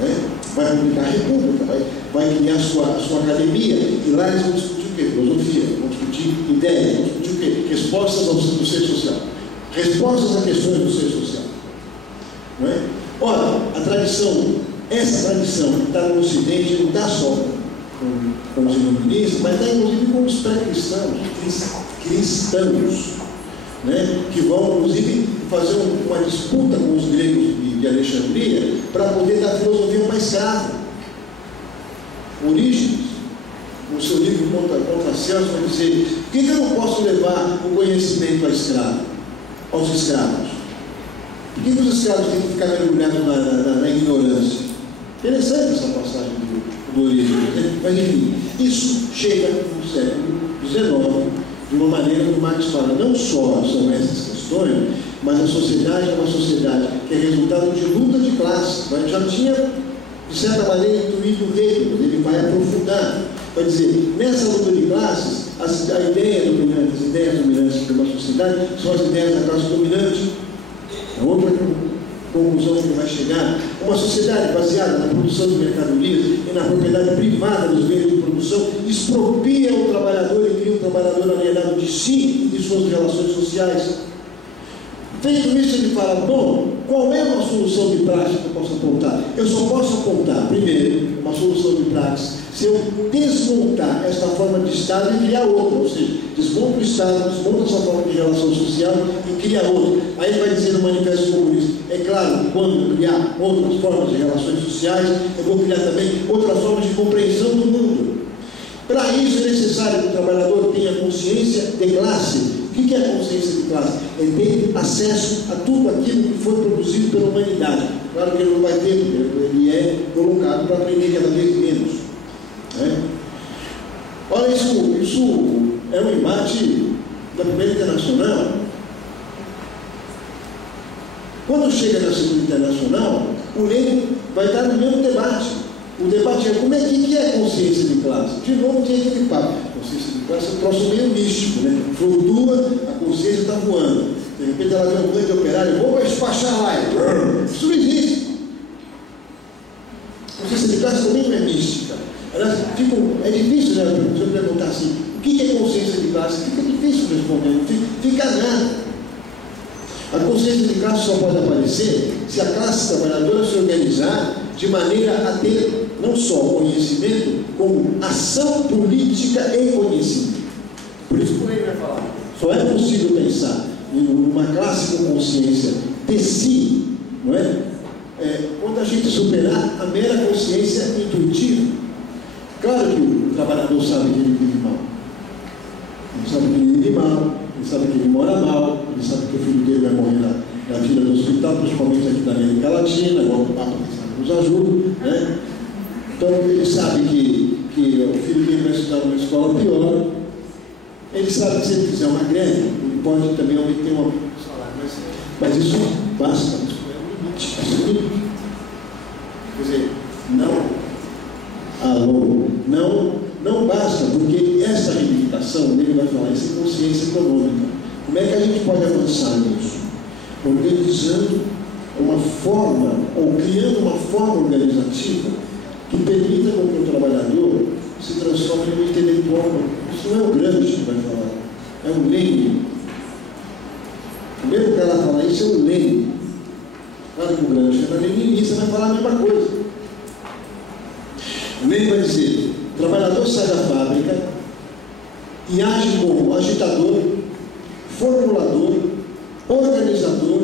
né? Vai publicar a República, vai criar a sua academia, e lá eles vão discutir o quê? Filosofia, vão discutir ideias, vão discutir o quê? Respostas do ser social, respostas a questões do ser social, não é? Ora, a tradição, essa tradição que está no Ocidente, não está só com os iluministas, mas está inclusive com os pré-cristãos, cristãos, né? Que vão inclusive fazer uma disputa com os gregos de Alexandria para poder dar filosofia para escravo. Orígenes, no seu livro Contra Celso, vai dizer: por que eu não posso levar o conhecimento aos escravos? Por que os escravos têm que ficar mergulhados na ignorância? Interessante essa passagem do Orígenes, né? Mas enfim, isso chega no século XIX de uma maneira que o Marx fala: não só são essas questões, mas a sociedade é uma sociedade que é resultado de luta de classes. A gente já tinha, de certa maneira, intuído Hegel, ele vai aprofundar. Vai dizer, nessa luta de classes, a ideia dominante, as ideias dominantes de uma sociedade são as ideias da classe dominante. A outra conclusão que vai chegar: uma sociedade baseada na produção de mercadorias e na propriedade privada dos meios de produção expropria o trabalhador e cria um trabalhador alienado de si e de suas relações sociais. Feito isso, ele fala: bom, qual é uma solução de prática que eu posso apontar? Eu só posso apontar, primeiro, uma solução de prática se eu desmontar esta forma de Estado e criar outra, ou seja, desmonta o Estado, desmonta essa forma de relação social e cria outra. Aí ele vai dizer no Manifesto Comunista: é claro, quando eu criar outras formas de relações sociais, eu vou criar também outras formas de compreensão do mundo. Para isso é necessário que o trabalhador tenha consciência de classe. O que é a consciência de classe? É ter acesso a tudo aquilo que foi produzido pela humanidade. Claro que ele não vai ter, ele é colocado para aprender cada vez menos, né? Olha, isso é um embate da Primeira Internacional. Quando chega na Segunda Internacional, o Lenin vai estar no mesmo debate. O debate é: como é que é a consciência de classe? De novo tem aquele papo. Consciência de classe é um troço meio místico, né? Flutua, a consciência está voando. De repente ela vê um grande operário: vou despachar lá. Isso não existe. A consciência de classe também não é mística. É difícil, né, se eu perguntar assim: o que é consciência de classe? Fica difícil responder, não fica nada. A consciência de classe só pode aparecer se a classe trabalhadora se organizar de maneira a ter não só conhecimento, como ação política e conhecimento. Por isso que ele vai falar: só é possível pensar em uma classe com consciência de si, não é? Quando a gente superar a mera consciência intuitiva. Claro que o trabalhador sabe que ele vive mal. Ele sabe que ele vive mal, ele sabe que ele mora mal, ele sabe que o filho dele vai morrer na fila do hospital, principalmente aqui da América Latina, igual o Papa nos ajuda, né? Então ele sabe que o filho dele vai estudar numa escola pior. Ele sabe que se ele fizer uma greve, ele pode também obter uma salário, mas isso basta, isso é um limite. Quer dizer, não basta, porque essa reivindicação, ele vai falar, essa consciência econômica. Como é que a gente pode avançar nisso? Organizando uma forma, ou criando uma forma organizativa que permita com que o trabalhador se transforme em um intelectual. Isso não é o Gramsci que vai falar, é o Lenin. O primeiro cara a falar isso é o Lenin. Claro que o Gramsci é leninista, vai falar a mesma coisa. O Lenin vai dizer: O trabalhador sai da fábrica e age como agitador, formulador, organizador,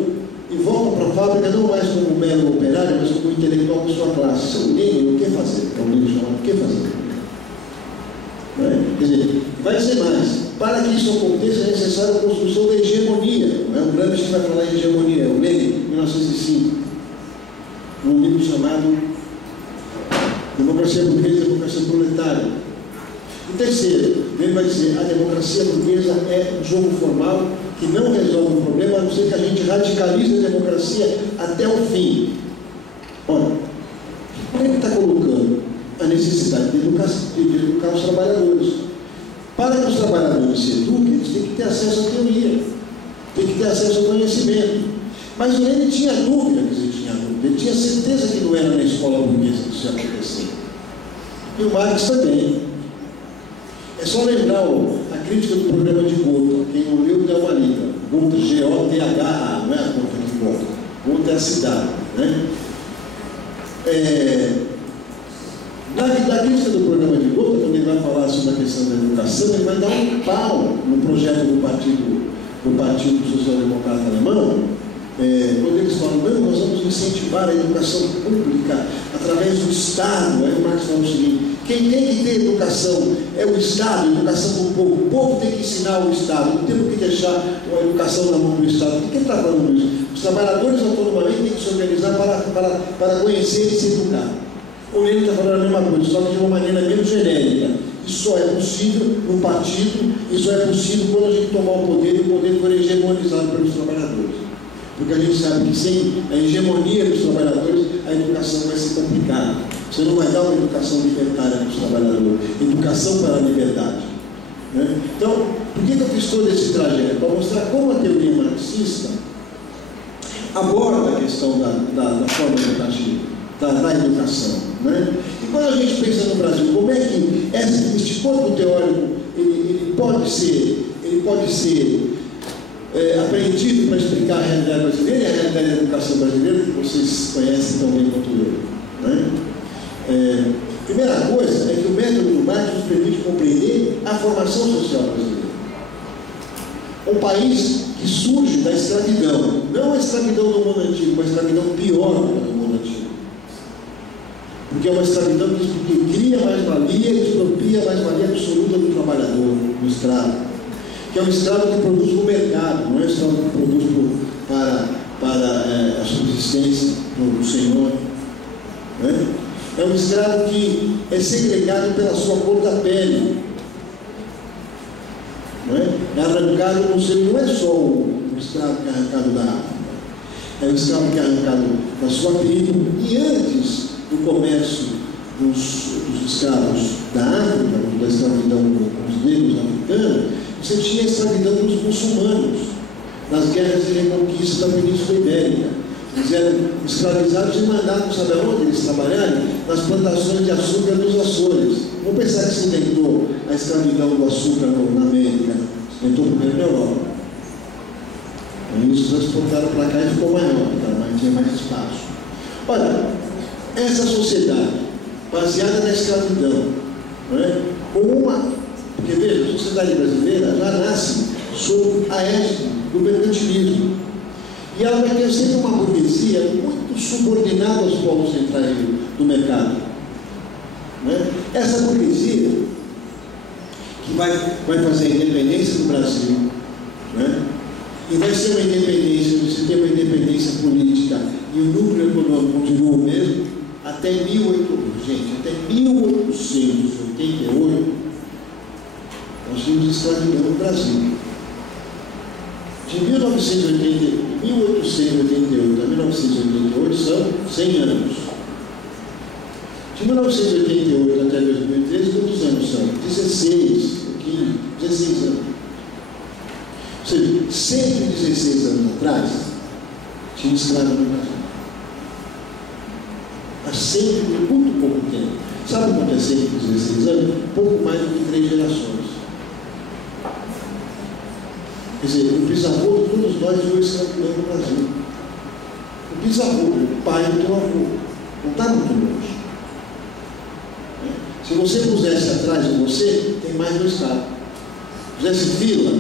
e volta para a fábrica não mais como mero operário, mas como intelectual da sua classe. Isso é um negro, o que fazer? É um negro chamado o que fazer? Não é? Quer dizer, vai dizer mais. Para que isso aconteça é necessária a construção da hegemonia. Não é? O Gramsci vai falar em hegemonia, o Lenin, 1905, num livro chamado Democracia Burguesa e Democracia Proletária. E terceiro, ele vai dizer, a democracia burguesa é um jogo formal que não resolve o problema, a não ser que a gente radicalize a democracia até o fim. Olha, como ele está colocando a necessidade de educar os trabalhadores? Para que os trabalhadores se eduquem, eles têm que ter acesso à teoria, têm que ter acesso ao conhecimento. Mas o Lenin tinha dúvida, ele tinha certeza que não era na escola burguesa que isso ia acontecer. E o Marx também. É só lembrar a crítica do programa de Gotha. Quem não leu, dá uma lida. Gotha, G-O-T-H-A, não é a Gotha de Gotha. Gotha é a cidade. Né? Na crítica do programa de Gotha, quando ele vai falar sobre a questão da educação, ele vai dar um pau no projeto do Partido Social-Democrata Alemão, quando eles falam, não, nós vamos incentivar a educação pública através do Estado. Aí o Marx fala o seguinte: quem tem que ter educação é o Estado, educação do povo. O povo tem que ensinar o Estado, não temos que deixar a educação na mão do Estado. Por que ele está falando isso? Os trabalhadores autonomamente têm que se organizar para conhecer e se educar. O Lenin está falando a mesma coisa, só que de uma maneira menos genérica. Isso só é possível no partido, isso é possível quando a gente tomar o poder e o poder for hegemonizado pelos trabalhadores. Porque a gente sabe que sem a hegemonia dos trabalhadores, a educação vai ser complicada. Você não vai dar uma educação libertária para os trabalhadores, educação para a liberdade. Né? Então, por que eu fiz todo esse trajeto? Para mostrar como a teoria marxista aborda a questão da forma educativa, da educação. Né? E quando a gente pensa no Brasil, como é que este corpo teórico ele pode ser aprendido para explicar a realidade brasileira e a realidade da educação brasileira, que vocês conhecem tão bem quanto eu. Né? Primeira coisa é que o método do Marx nos permite compreender a formação social brasileira. Um país que surge da escravidão, não a escravidão do mundo antigo, mas a escravidão pior do que a do mundo antigo. Porque é uma escravidão que cria mais-valia e expropria a mais-valia absoluta do trabalhador, do escravo. Que é um escravo que produz no mercado, não é um escravo que produz para a subsistência do senhor. Né? É um escravo que é segregado pela sua cor da pele. Não é? É arrancado no seu, não é só o escravo que é arrancado da África, é o escravo que é arrancado da sua tribo. E antes do comércio dos escravos da África, da escravidão dos negros africanos, você tinha a escravidão dos muçulmanos nas guerras de reconquista da Península Ibérica. Eles eram escravizados e mandados, sabe aonde eles trabalharem? Nas plantações de açúcar dos Açores. Vamos pensar que se inventou a escravidão do açúcar na América. Se inventou primeiro na Europa. Aí eles transportaram para cá e ficou maior, mas tinha mais espaço. Olha, essa sociedade baseada na escravidão, não é? Porque veja, a sociedade brasileira já nasce sob a égide do mercantilismo. E ela vai ter sempre uma burguesia muito subordinada aos povos centrais do mercado. Né? Essa burguesia que vai fazer a independência do Brasil, né? E vai ser uma independência, você tem uma independência política e o núcleo econômico continua o mesmo, até 1888, nós tínhamos escravidão no Brasil. De 1888 a 1988 são 100 anos. De 1988 até 2013, quantos anos são? 16 anos. Ou seja, 116 anos atrás, tinha escravo no Brasil. Há muito pouco tempo. Sabe quanto é 116 anos? Pouco mais do que 3 gerações. Quer dizer, o bisavô de todos nós foi escravidão no Brasil. O bisavô, o pai do teu avô, não está muito longe. Se Se você pusesse atrás de você, tem mais do Estado. Pusesse fila,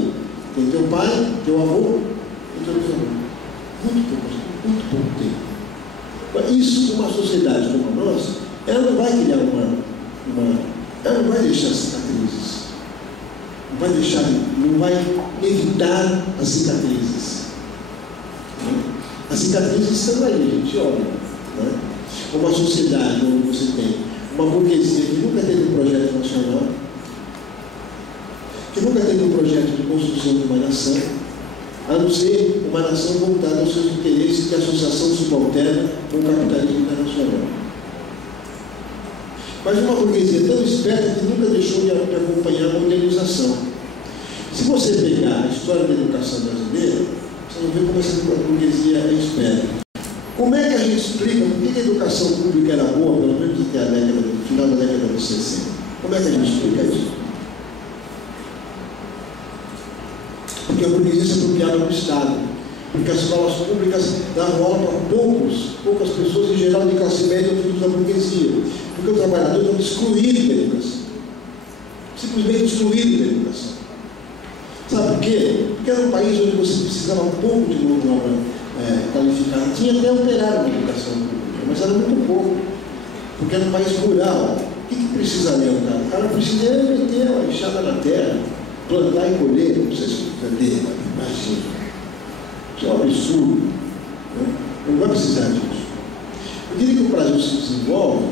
tem teu pai, teu avô e teu bisavô. Muito pouco tempo. Isso, uma sociedade como a nossa, ela não vai criar ela não vai deixar cicatrizes. Não vai evitar as cicatrizes. As cicatrizes estão aí, a gente olha. Né? Uma sociedade onde você tem uma burguesia que nunca teve um projeto nacional, que nunca teve um projeto de construção de uma nação, a não ser uma nação voltada aos seus interesses de associação subalterna com o capitalismo internacional. Mas uma burguesia tão esperta que nunca deixou de acompanhar a modernização. Se você pegar a história da educação brasileira, você vai ver como essa burguesia é esperta. Como é que a gente explica por que a educação pública era boa, pelo menos até o final da década de 60? Como é que a gente explica isso? Porque a burguesia se apropriava do Estado, porque as escolas públicas davam aula para poucas pessoas, em geral de classe média, filhos da burguesia, porque o trabalhador estava excluído da educação, simplesmente excluído da educação. Sabe por quê? Porque era um país onde você precisava pouco de mão de obra qualificada. Tinha até operário na educação pública, mas era muito pouco, porque era um país rural. O que precisaria o cara? O cara precisaria meter a enxada na terra, plantar e colher, não sei se entender, imagina. Isso é um absurdo. Né? Não vai precisar disso. Eu diria que o Brasil se desenvolve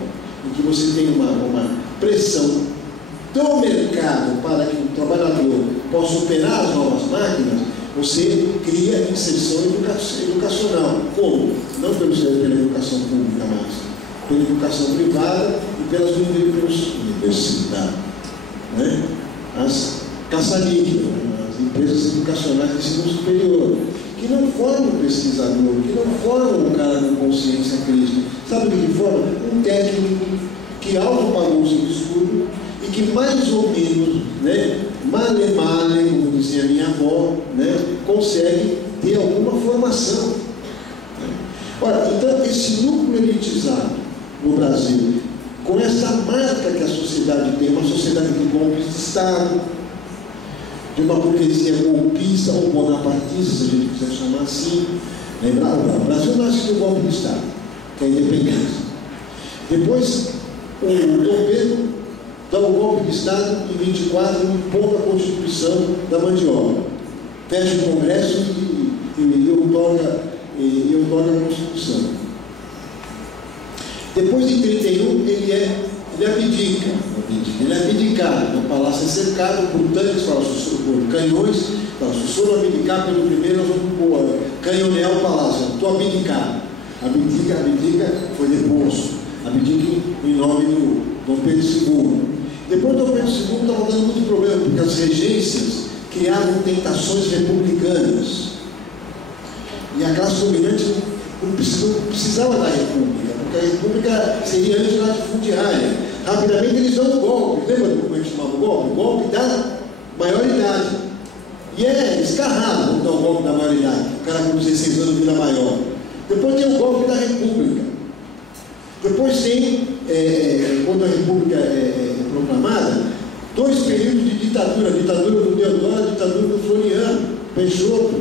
em que você tem uma pressão do mercado para que o trabalhador possa operar as novas máquinas. Você cria inserção educacional. Como? Não pela educação pública mais, pela educação privada e pelas universidades. Né? As caça-níquel, as empresas educacionais de ensino superior, que não formam um pesquisador, que não formam um cara com consciência crítica. Sabe o que forma? Um técnico que autopagou o seu estudo e que mais ou menos, né, male, como dizia minha avó, né, consegue ter alguma formação. Ora, então, esse núcleo elitizado no Brasil, com essa marca que a sociedade tem, uma sociedade de golpes de Estado, de uma burguesia golpista ou bonapartista, se a gente quiser chamar assim. Lembrar, o Brasil nasce do golpe de Estado, que é a independência. Depois, o Dom Pedro dá o golpe de Estado em 24, impondo a Constituição da Mandioca. Fecha o Congresso e outorga a Constituição. Depois, em 31, ele abdica. Ele é abdicado. O palácio é cercado por tanques, por canhões. Se o senhor abdicar pelo primeiro, nós vamos canhonear o palácio. Estou abdicado. Abdica, foi deposto. Abdica em nome do Dom Pedro II. Depois do Dom Pedro II estava dando muito problema, porque as regências criavam tentações republicanas. E a classe dominante não precisava da república, porque a república seria antes latifundiária. Rapidamente eles dão um golpe. Lembra como é que chamava o golpe? O golpe da maioridade. E é escarrado não dar o golpe da maioridade. O cara com 16 anos vira maior. Depois tem o golpe da república. Depois tem, quando a república é proclamada, 2 períodos de ditadura. A ditadura do Deodoro, a ditadura do Floriano, Peixoto.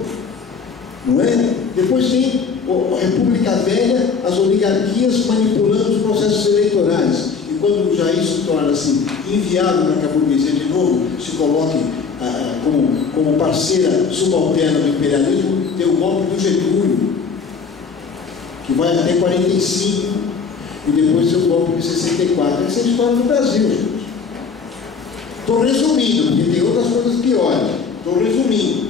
Não é? Depois tem a República Velha, as oligarquias manipulando os processos eleitorais. E quando já isso torna-se inviável para que a burguesia de novo se coloque como parceira subalterna do imperialismo, tem o golpe do Getúlio, que vai até 45, e depois tem o golpe de 64. Essa é a história do Brasil, gente. Estou resumindo, porque tem outras coisas piores. Estou resumindo.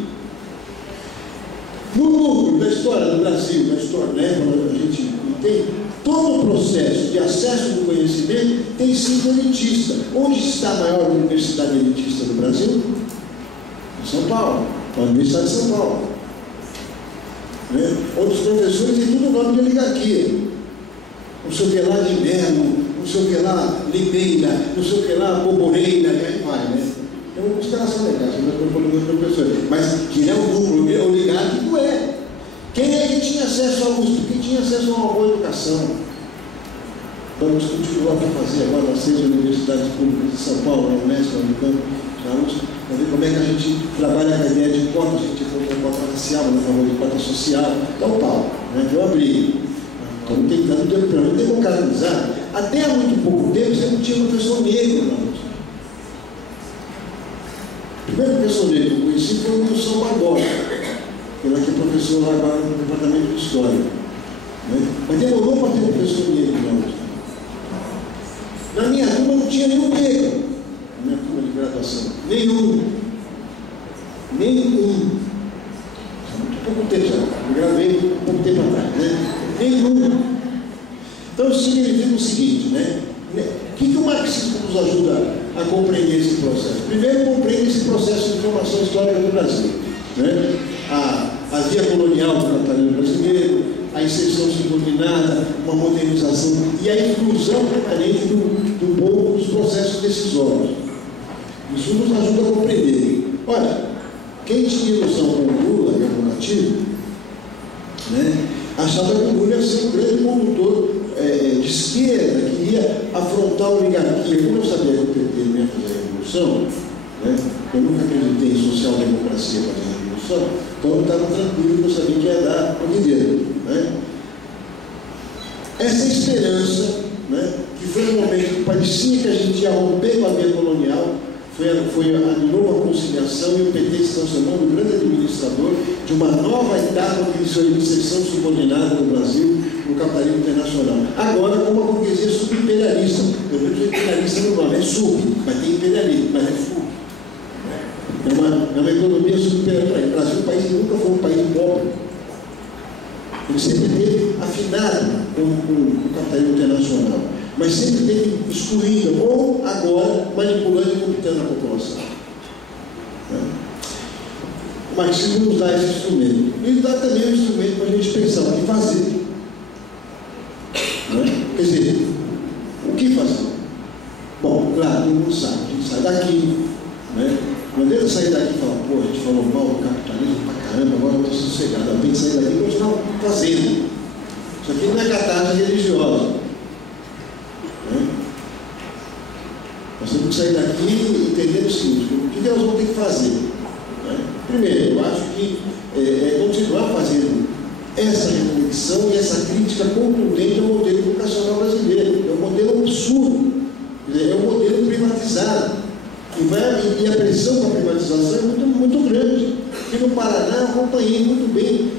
No núcleo da história do Brasil, da história, né, quando a gente entende, todo o processo de acesso do conhecimento tem sido elitista. Onde está a maior universidade elitista do Brasil? Em São Paulo, a Universidade de São Paulo. Né? Outros professores têm tudo nome de oligarquia. Não sei o que lá de Melo, não sei o que lá Limeira, não sei o que lá Boboreira, e aí vai, né? Então, os caras são legais, eu estou falando dos professores, mas que é o núcleo oligárquico é. Quem é que tinha acesso à USP? Quem tinha acesso a uma boa educação? Vamos continuar a fazer agora nas 6 universidades públicas de São Paulo, na Unesp, na Unicamp, para ver como é que a gente trabalha com a ideia de cota. A gente foi com cota racial, a favor de cota social, tal, tal. Eu abri. Estamos tentando democratizar. Até há muito pouco tempo você não tinha professor negro na USP. O primeiro professor negro que eu conheci foi o Wilson Barbosa, que era aqui professor lá agora no departamento de História. Mas demorou para ter um professor negro na USP. Na minha turma não tinha nenhum negro, na minha turma de graduação. Nenhum. Há muito pouco tempo já. Eu gravei um pouco tempo atrás, Nenhum. Então isso significa o seguinte, O que o marxismo nos ajuda a compreender esse processo? Primeiro, compreende esse processo de formação histórica do Brasil. A via colonial do capitalismo brasileiro, a inserção subordinada, uma modernização e a inclusão permanente do povo nos processos decisórios. Isso nos ajuda a compreender. Olha, quem tinha ilusão com o Lula e o Nativo, achava que o Lula ia ser um grande condutor de esquerda, que ia afrontar a oligarquia. Como eu sabia que o PT não ia fazer a revolução, eu nunca acreditei em social-democracia para fazer a revolução, então eu estava tranquilo, eu sabia que ia dar o dinheiro. Essa esperança, que foi um momento que parecia que a gente ia romper com a via colonial, foi a nova conciliação, e o PT se transformou no grande administrador de uma nova etapa de inserção subordinada no Brasil, no capitalismo internacional. Agora, com uma burguesia subimperialista. Pelo menos imperialista no nome, é sub, mas tem imperialismo, mas é sub. É uma economia subimperialista. O Brasil, o país nunca foi um país pobre. Ele sempre teve afinado com o capitalismo internacional, mas sempre teve excluído, ou agora manipulando e computando a população. O marxismo nos dá esse instrumento. Ele dá também um instrumento para a gente pensar o que fazer. Quer dizer, o que fazer? Bom, claro, todo mundo sabe, a gente sai daqui, Não adianta sair daqui e falar, pô, a gente falou mal do capitalismo pra caramba, agora eu estou sossegado. Eu tenho que sair daqui e continuar fazendo. Isso aqui não é catarse religiosa. Nós temos que sair daqui e entender o seguinte: o que nós vamos ter que fazer? Primeiro, eu acho que continuar fazendo essa reflexão e essa crítica contundente ao modelo educacional brasileiro. É um modelo absurdo, é um modelo privatizado. E a pressão para a privatização é muito grande. Aqui no Paraná, eu acompanhei muito bem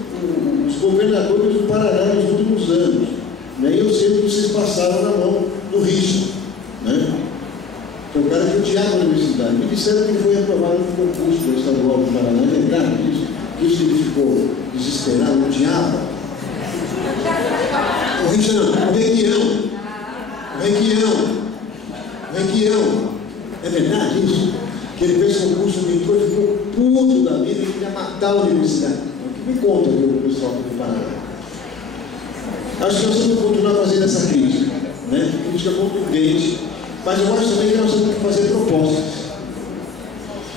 os governadores do Paraná nos últimos anos. E eu sei que vocês passaram na mão do Richard. Que é o cara que odiava a universidade. Me disseram que ele foi aprovado no concurso do estadual do Paraná. É verdade isso? Que ele ficou desesperado, odiava. O Richard não, o Requião. É verdade isso? Que ele fez concurso, entrou e ficou puto da vida, ele queria matar a universidade. O que me conta o pessoal do Paraná? Acho que nós temos que continuar fazendo essa crítica, crítica contundente, mas eu acho também que nós temos que fazer propostas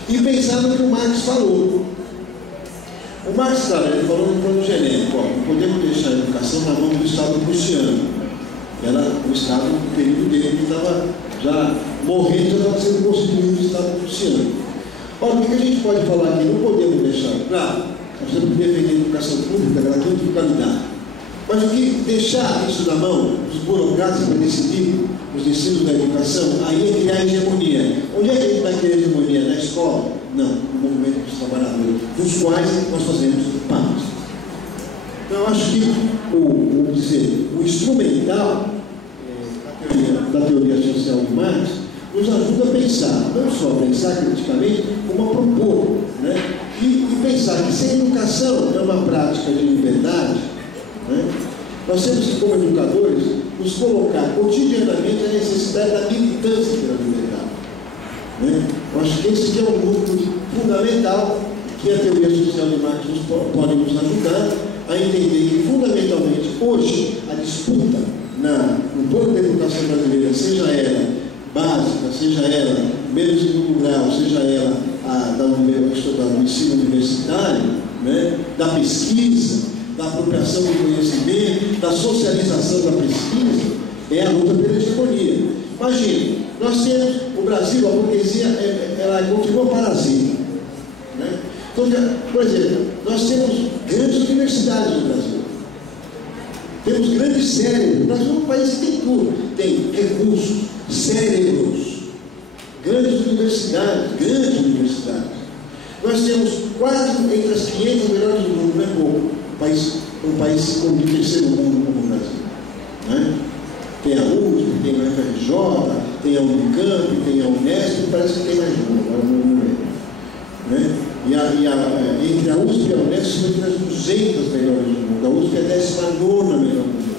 e pensar no que o Marx falou. O Marx, ele falou no plano genérico: não podemos deixar a educação na mão do Estado prussiano. Era o Estado, no período dele, que estava já morrendo, já estava sendo constituído o Estado prussiano. Olha, o que a gente pode falar aqui? Não podemos deixar. Claro, nós temos que defender a educação pública, gratuita e de qualidade. Mas o que deixar isso na mão dos burocratas para decidir os ensinos da educação, aí é criar hegemonia. Onde é que a gente vai criar hegemonia? Na escola? Não, no movimento dos trabalhadores, dos quais nós fazemos parte. Então, eu acho que o instrumental da teoria social de Marx nos ajuda a pensar, não só a pensar criticamente, como a propor, e pensar que se a educação é uma prática de liberdade, nós temos que, como educadores, nos colocar cotidianamente a necessidade da militância pela liberdade. Eu acho que esse é um núcleo fundamental que a teoria social de Marx pode nos ajudar a entender que, fundamentalmente, hoje, a disputa no plano da educação brasileira, seja ela básica, seja ela meio segundo grau, seja ela do ensino universitário, da pesquisa, da apropriação do conhecimento, da socialização da pesquisa, É a luta pela hegemonia. Imagina, nós temos o Brasil, a burguesia, ela continua parasita. Né? Então, por exemplo, nós temos grandes universidades no Brasil. Temos grandes cérebros. O Brasil é um país que tem tudo. Tem recursos, cérebros, grandes universidades, Nós temos 4 entre as 500 melhores do mundo, não é pouco. Um país como o terceiro mundo como o Brasil. Né? Tem a USP, tem a UFRJ, tem a Unicamp, tem a Unesp, parece que tem mais uma, agora não lembro. Né? Entre a USP e a Unesp, tem as 200 melhores do mundo. A USP é a 19ª melhor do mundo.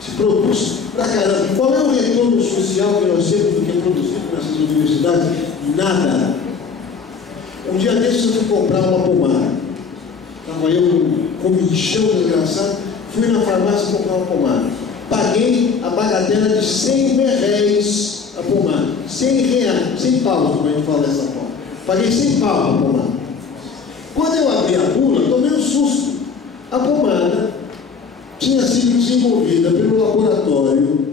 Se produz pra caramba. Qual é o retorno social que nós temos do que produzido nessas universidades? Nada. Um dia desses eu fui comprar uma pomada. Estava eu com um bichão desgraçado, fui na farmácia comprar uma pomada. Paguei a bagatela de 100 réis a pomada. 100 reais, 100 paus, como a gente fala dessa forma. Paguei 100 paus a pomada. Quando eu abri a bula, tomei um susto. A pomada tinha sido desenvolvida pelo laboratório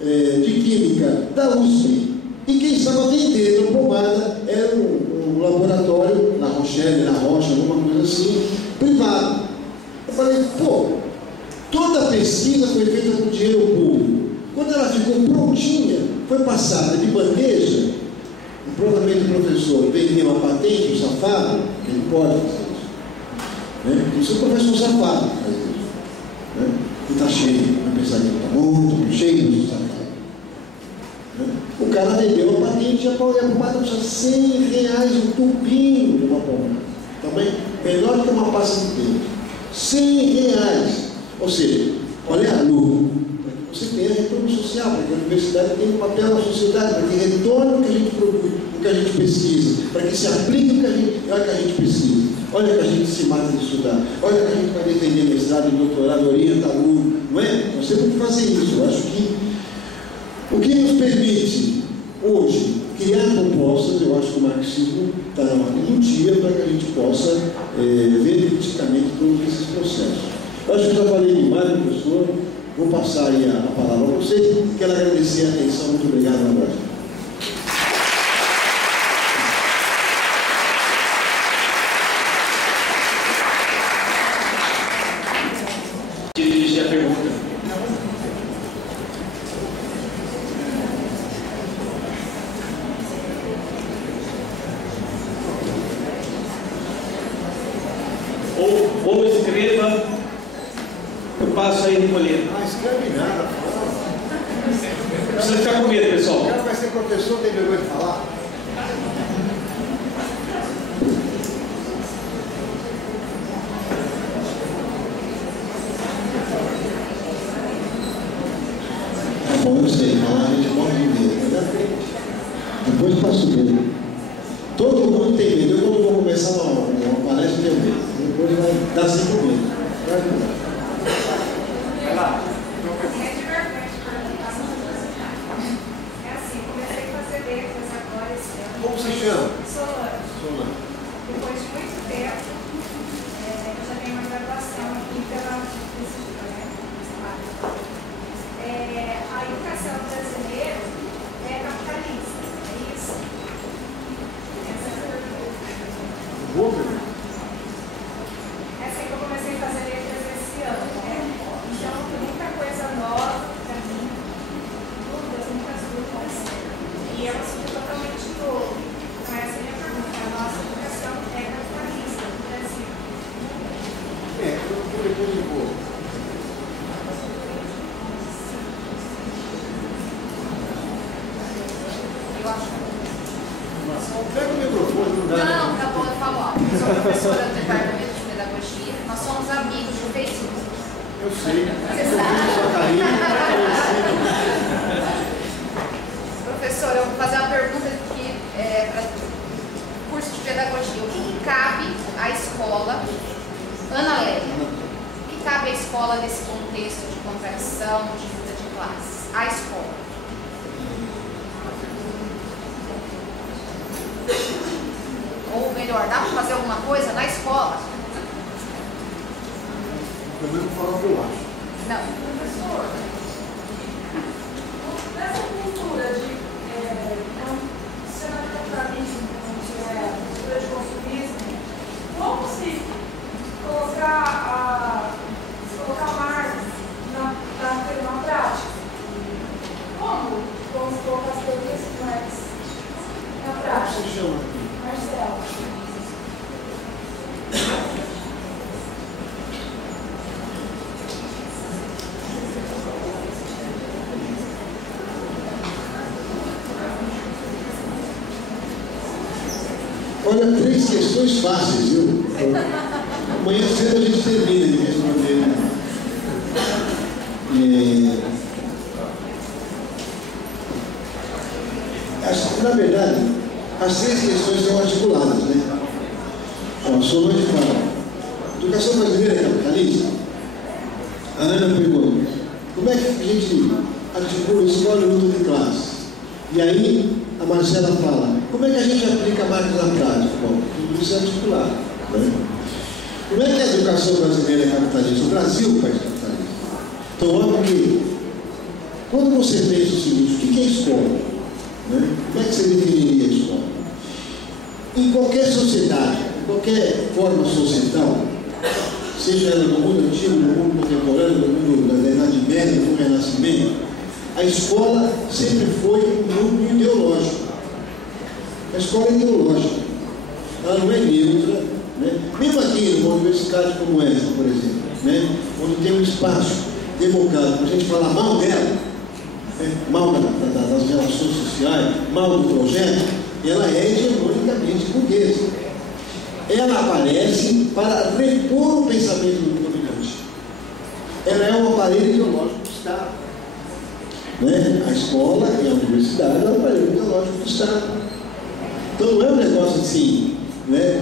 de química da USP. E quem estava vendendo a pomada era um laboratório, La Rochelle, La Rocha, alguma coisa assim, privado. Eu falei, pô, toda a pesquisa foi feita com dinheiro público. Quando ela ficou prontinha, foi passada de bandeja, e provavelmente o professor vendeu uma patente, um safado, ele pode fazer isso. Né? Isso é o professor safado que faz isso. Né? E está cheio, vai pensar que está muito cheio de safado. O cara vendeu a patente e a pomada custa 100 reais um tubinho de uma pomada. Também melhor que uma pasta de dente. 100 reais. Ou seja, qual é a luta? Você tem retorno social, porque a universidade tem um papel na sociedade, para que retorne o que a gente produz, o que a gente pesquisa, para que se aplique o que a gente pesquisa. Olha que a gente se mata de estudar. Olha que a gente vai defender mestrado, doutorado, orienta aluno. Não é? Nós temos que fazer isso. Eu acho que o que nos permite hoje criar propostas, eu acho que o marxismo está na ordem do dia para que a gente possa ver criticamente todos esses processos. Eu acho que já falei demais, professor. Vou passar aí a palavra a você. Quero agradecer a atenção. Muito obrigado, André. Dirigir a pergunta. Ou escreva, eu passo aí de colher. Não escreve nada. Não precisa ficar com medo, pessoal. O cara vai ser professor, tem vergonha de falar? Tá bom, eu sei, falar a gente morre de medo. Depois passa o medo. Todo mundo tem medo. Eu, quando vou começar uma palestra, tenho medo. Depois vai dar sempre medo. Vai lá. Como se chama? Solano. Depois de muito tempo, eu já tenho uma graduação aqui pela a educação brasileira é capitalista, é isso? Essa é a pergunta. Essa que eu comecei a fazer letras esse ano, né? Então tem muita coisa nova para mim, muitas dúvidas, e é um assunto totalmente novo. Então essa é a minha pergunta. A nossa educação é capitalista no Brasil. Eu depois de boa. Eu acho que Pega o microfone. não, tá bom, eu falo alto. Eu sou professora do Departamento de Pedagogia. Nós somos amigos do Facebook. Eu sei. Você sabe? Professora, eu vou fazer uma pergunta que para curso de pedagogia. O que cabe à escola, Ana Lélia, o que cabe à escola nesse contexto de contradição, de luta de classes? A escola. Ou melhor, dá para fazer alguma coisa na escola? Também vou falar o que eu acho. Não. Professor, capitalismo, como tiver cultura de consumismo, como se colocar Marx na prática? Como colocar as teorias de Marx na prática? Marcelo. Olha, 3 questões fáceis, viu? Amanhã cedo a gente termina de responder. Na verdade, as 3 questões são articuladas, né? A sua mãe fala: educação brasileira é capitalista? A Ana pergunta: como é que a gente articula escola e luta de classe? E aí a Marcela fala: como é que a gente aplica Marx na prática? Bom, tudo isso é articulado, né? Como é que a educação brasileira é capitalista? O Brasil faz capitalista. Então, olha que quando você pensa o seguinte: o que é escola? Né? Como é que você definiria a escola? Em qualquer sociedade, em qualquer forma societal, seja ela no mundo antigo, no mundo contemporâneo, no mundo da Idade Média, no Renascimento, a escola sempre foi um núcleo ideológico. A escola é ideológica, ela não é neutra, né? Mesmo aqui numa universidade como essa, por exemplo, né? Onde tem um espaço democrático, a gente fala mal dela, mal das relações sociais, mal do projeto, ela é hegemonicamente burguesa. Ela aparece para repor o pensamento do dominante. Ela é um aparelho ideológico do Estado, né? A escola e a universidade é um aparelho ideológico do Estado. Então não é um negócio assim, né,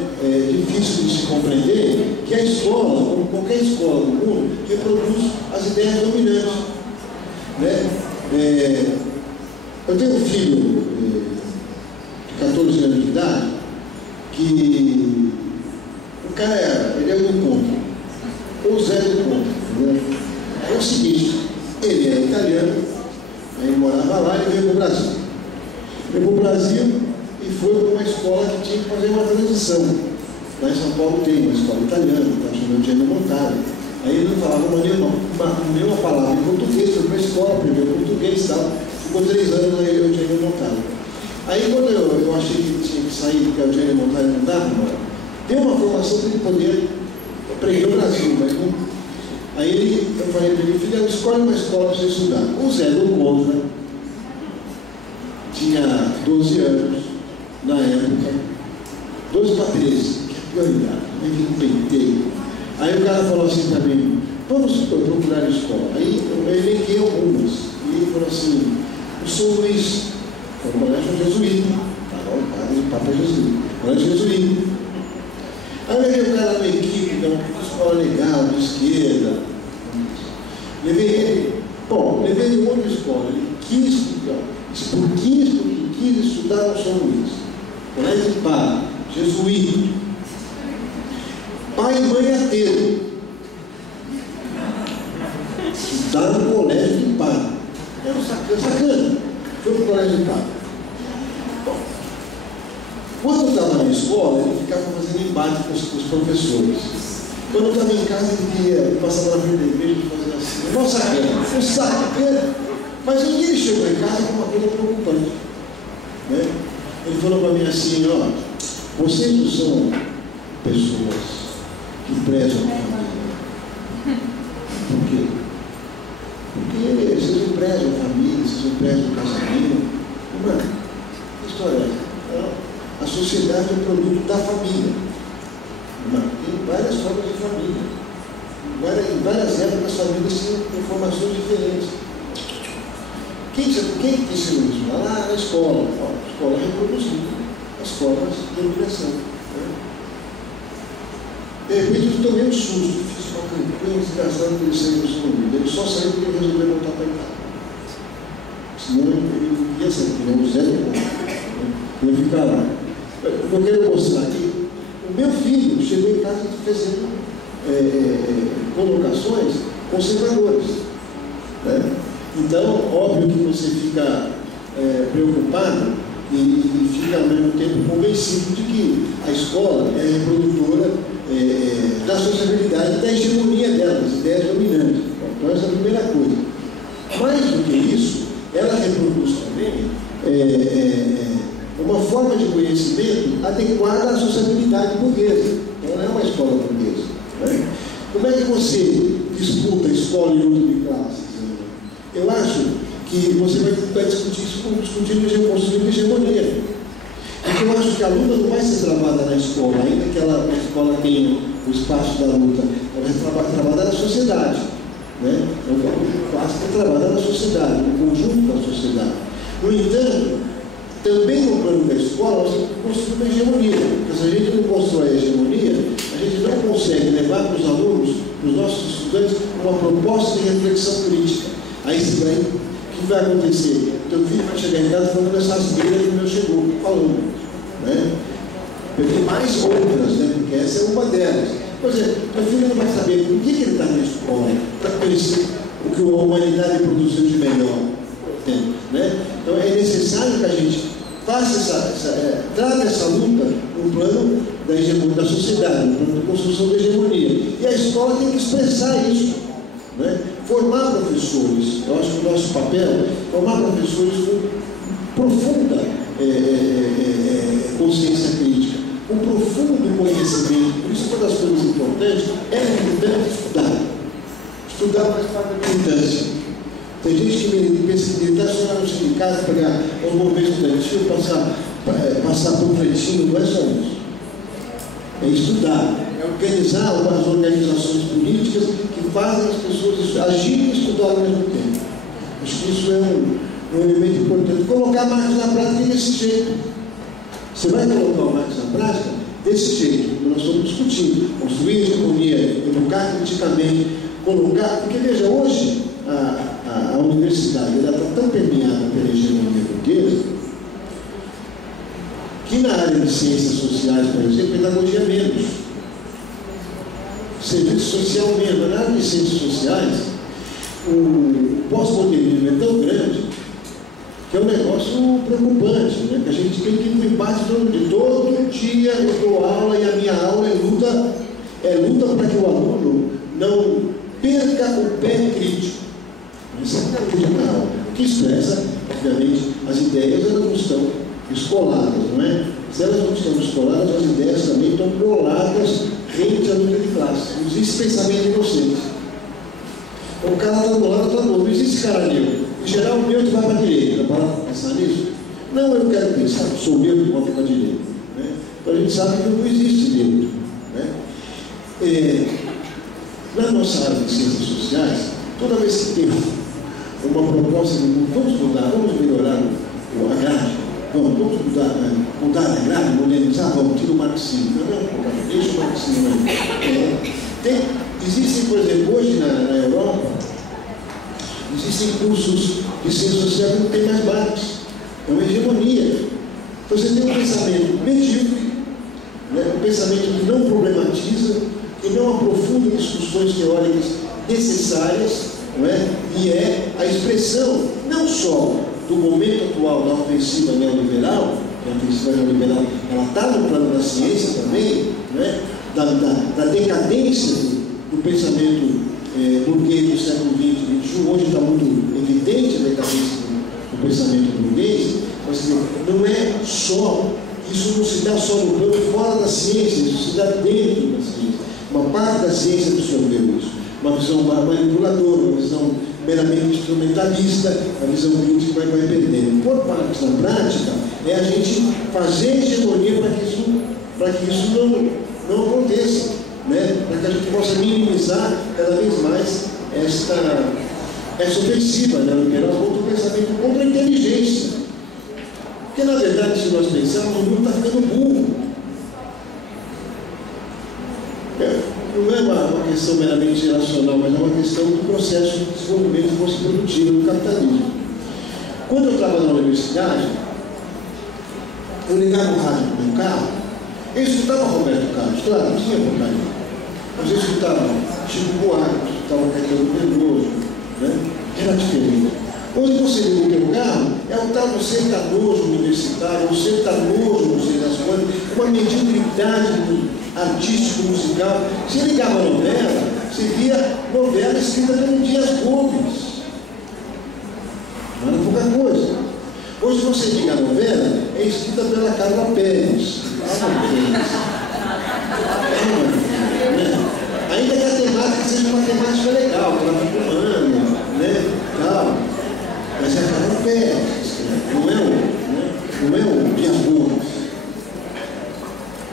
difícil de se compreender, que a escola, como qualquer escola do mundo, reproduz as ideias dominantes, né? Eu tenho um filho de 14 anos de idade, que o cara ele é do ponto, o Zé do ponto, né? É o seguinte: ele é italiano, aí morava lá e veio para o Brasil. Veio para o Brasil e foi para uma escola que tinha que fazer uma transição. Lá em São Paulo tem uma escola italiana, está chamando de Gianni Montale. Aí ele não falava nenhuma palavra em português, foi para a escola, aprendeu português e tal. Ficou 3 anos aí o Gianni Montale. Aí quando eu achei que tinha que sair, porque o Gianni Montale não dava, deu uma formação que ele podia aprender no Brasil, mas não. Aí eu falei para ele: filho, escolhe uma escola para você estudar. O Zé do Contra tinha 12 anos na época, 12 para 13, que é prioridade, eu peitei. Aí o cara falou assim para mim: vamos procurar escola. Aí eu elenquei algumas. E ele falou assim: o São Luís, foi um colégio jesuíta. O Papa é jesuíta, colégio jesuíta. Aí eu levei o cara numa equipe, uma escola legal, de esquerda. Levei ele. Bom, levei ele em outra escola. Ele quis estudar, porque quis estudar no São Luís. Colégio de Padre, jesuíta. Pai e mãe ateu. Estudar no colégio de Padre. Era um sacana. Foi para o colégio de Padre. Bom, quando eu estava na escola, ele ficava fazendo embate com os professores. Quando eu estava em casa, ele queria passar na frente da igreja e fazer assim: nossa, sacana, um sacana. Mas um dia ele chegou em casa com uma coisa preocupante, né? Ele falou para mim assim: ó, vocês não são pessoas que prezam a família. Por quê? Porque vocês não prezam a família, vocês não prezam o casamento. Mano, que história é essa? A sociedade é um produto da família. Mano, tem várias formas de família. Em várias épocas as famílias tinham informações diferentes. Quem te ensinou isso? Lá na escola. A escola reproduziu as formas de dominação. Né? De repente eu tomei um susto, fiz uma campanha desgraçada que ele saiu do seu ouvido. Ele só saiu porque ele resolveu voltar para casa. Senão ele não ia sair, porque ele é um Zé do Contra. Ia ficar lá. Eu quero mostrar aqui. O meu filho chegou em casa fazendo colocações conservadoras. Né? Então, óbvio que você fica preocupado e fica ao mesmo tempo convencido de que a escola é reprodutora da sociabilidade, da hegemonia dela, das ideias dominantes. Então essa é a primeira coisa. Mais do que isso, ela reproduz também uma forma de conhecimento adequada à sociabilidade burguesa. Ela não é uma escola burguesa. Né? Como é que você disputa escola e luta de classes? Eu acho que você vai discutir isso construindo hegemonia. Porque eu acho que a luta não vai ser travada na escola, ainda que a escola tenha o espaço da luta, ela vai ser travada na sociedade. Né? O clássico é trabalhar na sociedade, no conjunto da sociedade. No entanto, também no plano da escola, você construi uma hegemonia. Porque se a gente não constrói a hegemonia, a gente não consegue levar para os alunos, para os nossos estudantes, uma proposta de reflexão crítica. Aí você vai, o que vai acontecer? Teu filho vai chegar em casa falando essas brigas que o meu chegou, falando. Né? Eu tenho mais outras, né? Porque essa é uma delas. Por exemplo, meu filho não vai saber por que ele está na escola, para conhecer o que a humanidade produziu de melhor. Né? Então é necessário que a gente faça trate essa luta no plano da hegemonia da sociedade, no plano da construção da hegemonia. E a escola tem que expressar isso. Né? Formar professores, eu acho que o nosso papel é formar professores com profunda consciência crítica, com profundo conhecimento. Por isso, uma das coisas importantes é estudar. Estudar faz parte da militância. Tem gente que pensa que militar só não chega em casa, pegar um movimento estudantil, passar por um pretinho, não é só isso. É estudar, é organizar umas organizações políticas que fazem as pessoas agirem e estudar ao mesmo tempo. Acho que isso é um elemento importante. Colocar Marx na prática desse jeito. Você vai colocar o Marx na prática desse jeito, como nós estamos discutindo. Construir hegemonia, educar criticamente, colocar. Porque veja, hoje a universidade está tão permeada pela hegemonia burguesa que na área de ciências sociais, por exemplo, pedagogia menos. Serviço social mesmo. Na área de ciências sociais, o pós-modernismo é tão grande que é um negócio preocupante, né? Que a gente tem que ir para o embate todo dia eu dou aula e a minha aula é luta para que o aluno não perca o pé crítico. Isso é uma aula que expressa, obviamente, as ideias elas não estão escoladas, não é? Se elas não estão escoladas, as ideias também estão coladas rente à luta de classe. Não existe pensamento inocente. O cara está do lado, está do outro. Não existe cara neutro. Em geral, o neutro vai para a direita. Para pensar nisso? Não, eu quero pensar que sou neutro e vou para a direita. Né? Então a gente sabe que não existe neutro. Né? Na nossa área de ciências sociais, toda vez que tem uma proposta de vamos mudar, vamos melhorar a grade, vamos mudar a grade, modernizar, vamos tirar o marxismo. Não, deixa o marxismo aí. Existem, por exemplo, hoje na Europa, existem cursos de ciências sociais que não tem mais Marx. É uma hegemonia. Então você tem um pensamento medíocre, né? Um pensamento que não problematiza, que não aprofunda discussões teóricas necessárias, não é? E é a expressão não só do momento atual da ofensiva neoliberal, que a ofensiva neoliberal ela está no plano da ciência também, não é? Da decadência do pensamento burguês do século XX e XXI. Hoje está muito evidente a decadência do pensamento burguês, mas não é só, isso não se dá só no plano fora da ciência, isso se dá dentro da ciência. Uma parte da ciência absorveu isso, uma visão manipuladora, uma visão meramente instrumentalista, a visão crítica vai perdendo. Por parte da prática, é a gente fazer hegemonia para que isso não aconteça, né? Para que a gente possa minimizar cada vez mais essa ofensiva, né? Contra o pensamento, contra a inteligência. Porque, na verdade, se nós pensarmos, o mundo está ficando burro. Não é uma questão meramente racional, mas é uma questão do processo de desenvolvimento de força produtiva do capitalismo. Quando eu estava na universidade, eu ligava o rádio no meu carro, eu escutava Roberto Carlos, claro, não tinha vontade, mas eu escutava Chico Buarque, eu escutava Caetano Veloso, né? Era diferente. Hoje você liga o teu carro, é um tal do sertanojo universitário, um sertanojo, não sei das quantas, uma mediocridade artístico-musical. Você ligava a novela, você via novela escrita pelo Dias Gomes. Não era pouca coisa. Hoje você liga a novela, é escrita pela Carla Pérez. Ainda que a temática seja uma temática legal, tráfico humano, né? Tal. Mas é a Carla Pérez, não é o Dias Gomes.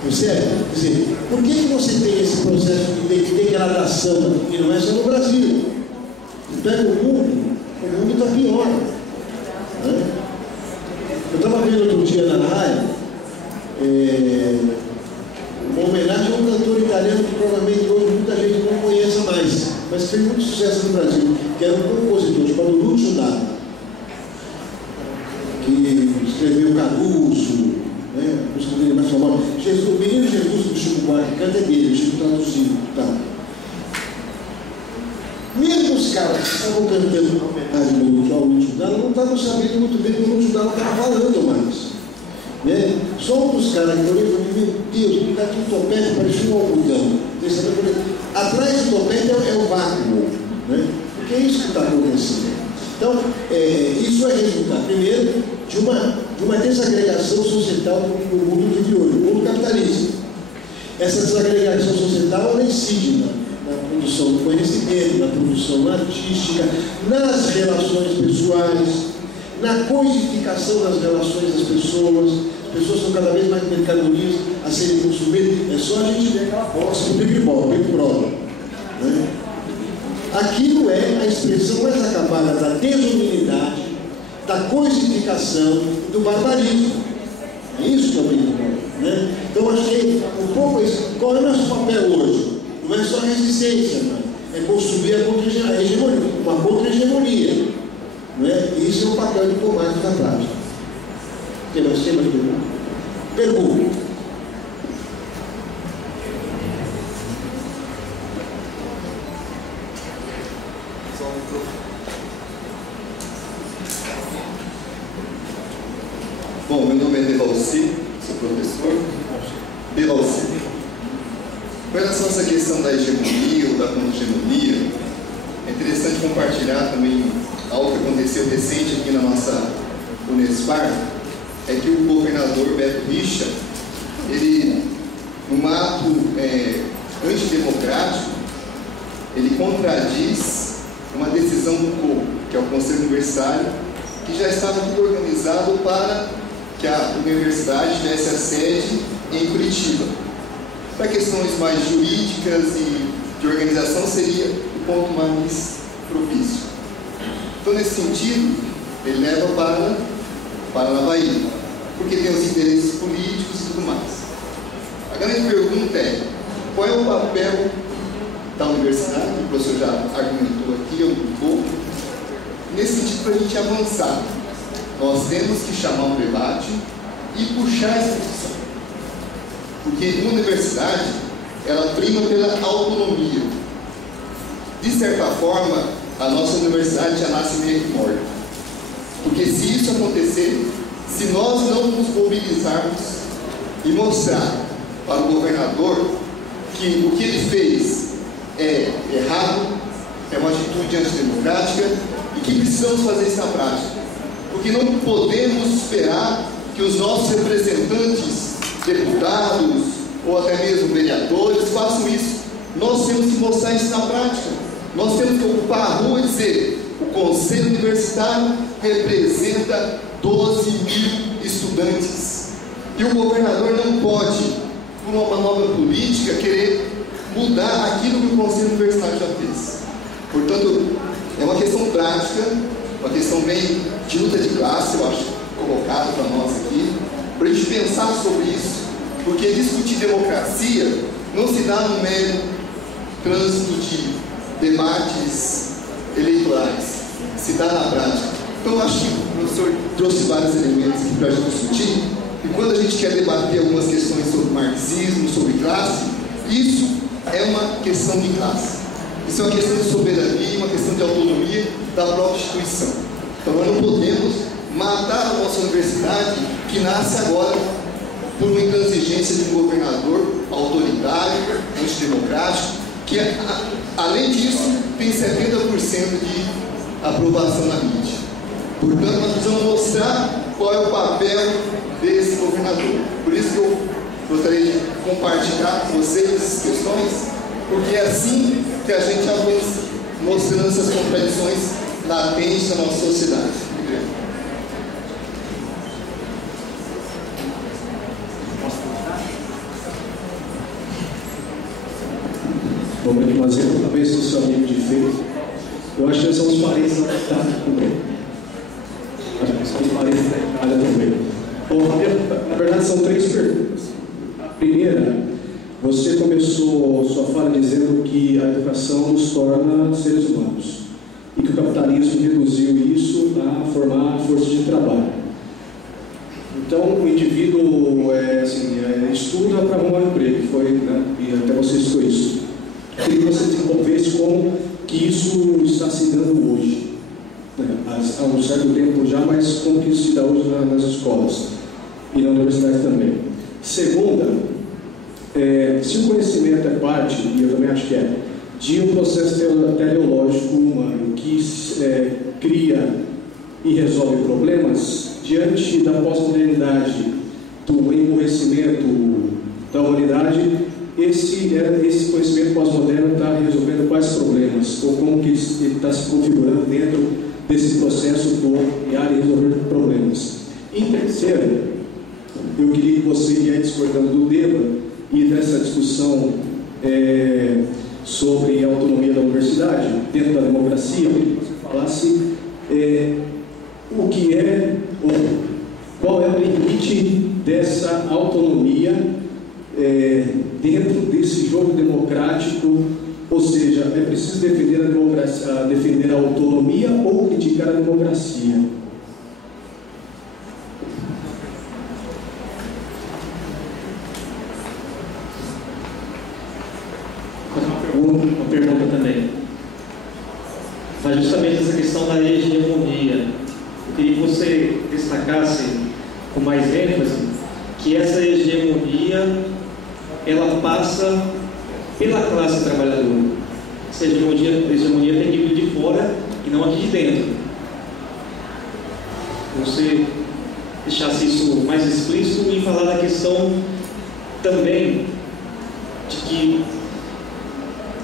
Percebe? Quer dizer, por que você tem esse processo de degradação? E não é só no Brasil. Pega o mundo está pior. Né? Eu estava vendo outro dia na rádio uma homenagem a um cantor italiano que provavelmente hoje muita gente não conheça mais, mas fez muito sucesso no Brasil, que era um compositor chamado Lúcio Dalla, que escreveu Caruso, né? A música dele mais famosa, o Menino Jesus do Chico Buarque, canta é dele, o Chico traduzido. Tá. Mesmo os caras que estavam cantando uma homenagem ao Lúcio Dalla não estavam sabendo muito bem o que o Lúcio Dalla estava falando mais. Né? Só um dos caras que eu olhei e falei, meu Deus, está aqui um topete, parecia um algodão. Atrás do topete é o vácuo, né? Porque é isso que está acontecendo. Então, isso é resultado, primeiro, de uma desagregação societal que o mundo vive hoje, o mundo capitalista. Essa desagregação societal ela incide na produção do conhecimento, na produção artística, nas relações pessoais, na codificação das relações das pessoas. As pessoas são cada vez mais mercadorias a serem consumidas. É só a gente ver aquela bosta do Big Brother. Né? Aquilo é a expressão mais acabada da desumanidade, da coisificação, do barbarismo. É isso que é o Big Brother. Né? Então, achei um pouco isso. Qual é o nosso papel hoje? Não é só resistência, não. É construir a contra-hegemonia, uma contra-hegemonia. Não é? Isso é o papel diplomático na prática. Tem mais pergunta? Pergunta. Bom, meu nome é Devalci, sou professor. Devalci. Com relação a essa questão da hegemonia ou da contra-hegemonia, é interessante compartilhar também algo que aconteceu recente aqui na nossa Unespar, é que o governador Beto Richa, ele, num ato antidemocrático, ele contradiz uma decisão do COU, que é o Conselho Universitário, que já estava tudo organizado para que a universidade tivesse a sede em Curitiba. Para questões mais jurídicas e de organização, seria o ponto mais propício. Então, nesse sentido, ele leva para Navaí, porque tem os interesses políticos e tudo mais. A grande pergunta é, qual é o papel da universidade, que o professor já argumentou aqui um pouco, nesse sentido para a gente avançar. Nós temos que chamar um debate e puxar essa discussão. Porque uma universidade, ela prima pela autonomia. De certa forma, a nossa universidade já nasce meio morta. Porque se isso acontecer, se nós não nos mobilizarmos e mostrar para o governador que o que ele fez é errado, é uma atitude antidemocrática e que precisamos fazer isso na prática. Porque não podemos esperar que os nossos representantes, deputados ou até mesmo vereadores façam isso. Nós temos que mostrar isso na prática. Nós temos que ocupar a rua e dizer: o Conselho Universitário representa 12 mil estudantes. E o governador não pode, por uma manobra política, querer mudar aquilo que o Conselho Universitário já fez. Portanto, é uma questão prática, uma questão bem de luta de classe, eu acho, colocado para nós aqui, para a gente pensar sobre isso, porque discutir democracia não se dá no mero trânsito de debates eleitorais, se dá na prática. Então, eu acho que o professor trouxe vários elementos aqui para a gente discutir, e quando a gente quer debater algumas questões sobre marxismo, sobre classe, isso é uma questão de classe. Isso é uma questão de soberania, uma questão de autonomia da própria instituição. Então nós não podemos matar a nossa universidade, que nasce agora por uma intransigência de um governador autoritário, antidemocrático, que além disso tem 70% de aprovação na mídia. Portanto, nós precisamos mostrar qual é o papel desse governador. Por isso que eu gostaria de compartilhar com vocês essas questões, porque é assim que a gente avança, mostrando essas contradições latentes da nossa sociedade. Bom, para que um exemplo, talvez do seu amigo de feito, eu acho que são os parentes da Itália também. Acho que são os parentes da Itália também. Bom, na verdade são 3 perguntas. A primeira, você começou sua fala dizendo que a educação nos torna seres humanos e que o capitalismo reduziu isso a formar força de trabalho. Então, o indivíduo estuda para arrumar um emprego, e até você citou isso. Eu queria que você desenvolvesse como que isso está se dando hoje, há um certo tempo já, mas como que isso se dá hoje nas escolas e na universidade também. Segunda, se o conhecimento é parte, e eu também acho que é, de um processo teleológico humano que cria e resolve problemas, diante da pós-modernidade, do emburrecimento da humanidade, esse conhecimento pós-moderno está resolvendo quais problemas, ou como que ele está se configurando dentro desse processo todo criar e resolver problemas. E terceiro, eu queria que você ia discordando do Deva e dessa discussão sobre a autonomia da universidade dentro da democracia, eu queria que você falasse o que é, ou qual é o limite dessa autonomia dentro desse jogo democrático, ou seja, é preciso defender a democracia, defender a autonomia ou criticar a democracia? Uma pergunta também. Mas justamente essa questão da hegemonia. Eu queria que você destacasse com mais ênfase que essa hegemonia ela passa pela classe trabalhadora. Essa hegemonia tem que vir de fora e não aqui de dentro. Você deixasse isso mais explícito e falar da questão também de que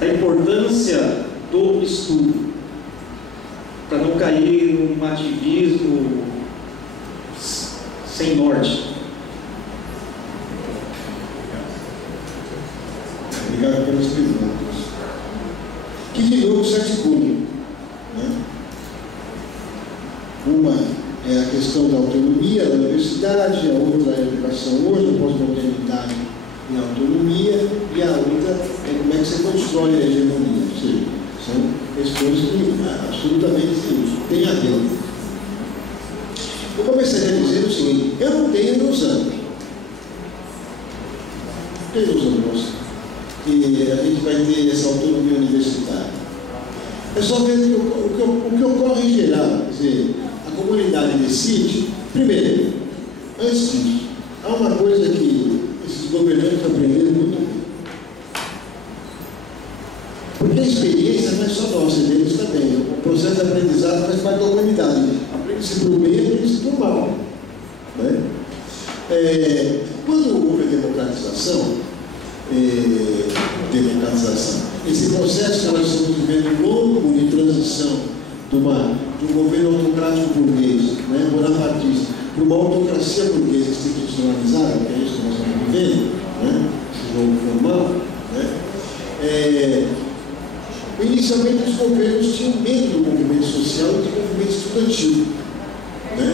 a importância do estudo para não cair num ativismo sem norte. Obrigado pelas perguntas. Que de novo se articulam, né? Uma é a questão da autonomia da universidade, a outra é a educação hoje, a pós-modernidade e a autonomia, e a outra é como é que você constrói a hegemonia. Ou seja, são questões que absolutamente têm a ver. Eu começaria dizendo o seguinte: eu não tenho ilusão. Não tenho ilusão, moça, que a gente vai ter essa autonomia universitária. É só ver o que ocorre em geral. Quer dizer, a comunidade decide. Primeiro, antes disso, há uma coisa que esses governantes aprenderam muito bem. Porque a experiência não é só nossa, deles também. O processo de aprendizado faz parte da humanidade. Aprende-se por bem, aprende-se por mal. Né? Quando houve a democratização, esse processo que nós estamos vivendo longo de transição de um governo autocrático burguês, né, bonapartista, para uma autocracia burguesa institucionalizada, que é isso que nós estamos vivendo, né, esse jogo formal, né, inicialmente os governos tinham medo do movimento social e do movimento estudantil. Né?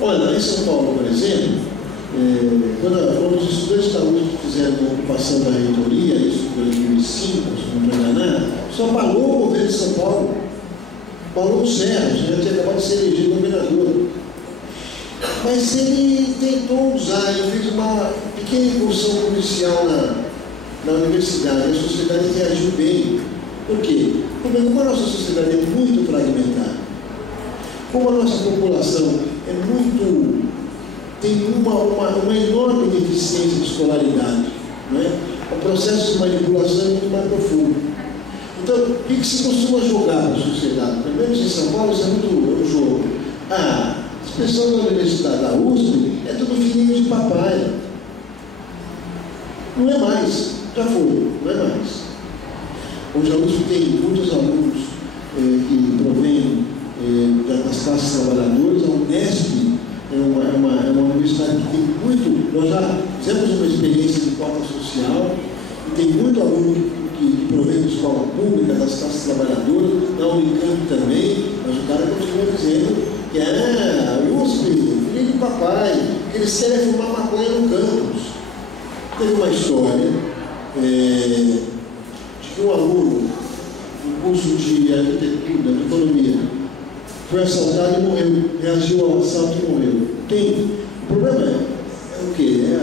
Olha, em São Paulo, por exemplo, quando os estudantes da USP fizeram a ocupação da reitoria, isso em 2005, se não estou enganado, só parou o governo de São Paulo. Paulo Serra, já tinha acabado de ser elegido governador. Mas ele tentou usar, ele fez uma pequena incursão policial na universidade. A sociedade reagiu bem. Por quê? Porque como a nossa sociedade é muito fragmentada, Como a nossa população é muito, tem uma enorme deficiência de escolaridade, né? O processo de manipulação é muito mais profundo. Então, o que se costuma jogar na sociedade? Pelo menos em São Paulo, isso é muito jogo. As pessoas da Universidade da USP é tudo filhinho de papai. Não é mais, já foi, não é mais. Hoje a USP tem muitos alunos que provêm das classes trabalhadoras. A Unesp é uma universidade que tem muito. Nós já fizemos uma experiência de cota social e tem muito aluno que provém de escola pública, das classes trabalhadoras, na Unicamp também, mas o cara continua dizendo que a USP, filho de papai, que eles querem fumar maconha no campus. Teve uma história de que um aluno no curso de arquitetura, de economia, foi assaltado e morreu, reagiu ao assalto e morreu. O problema é o quê?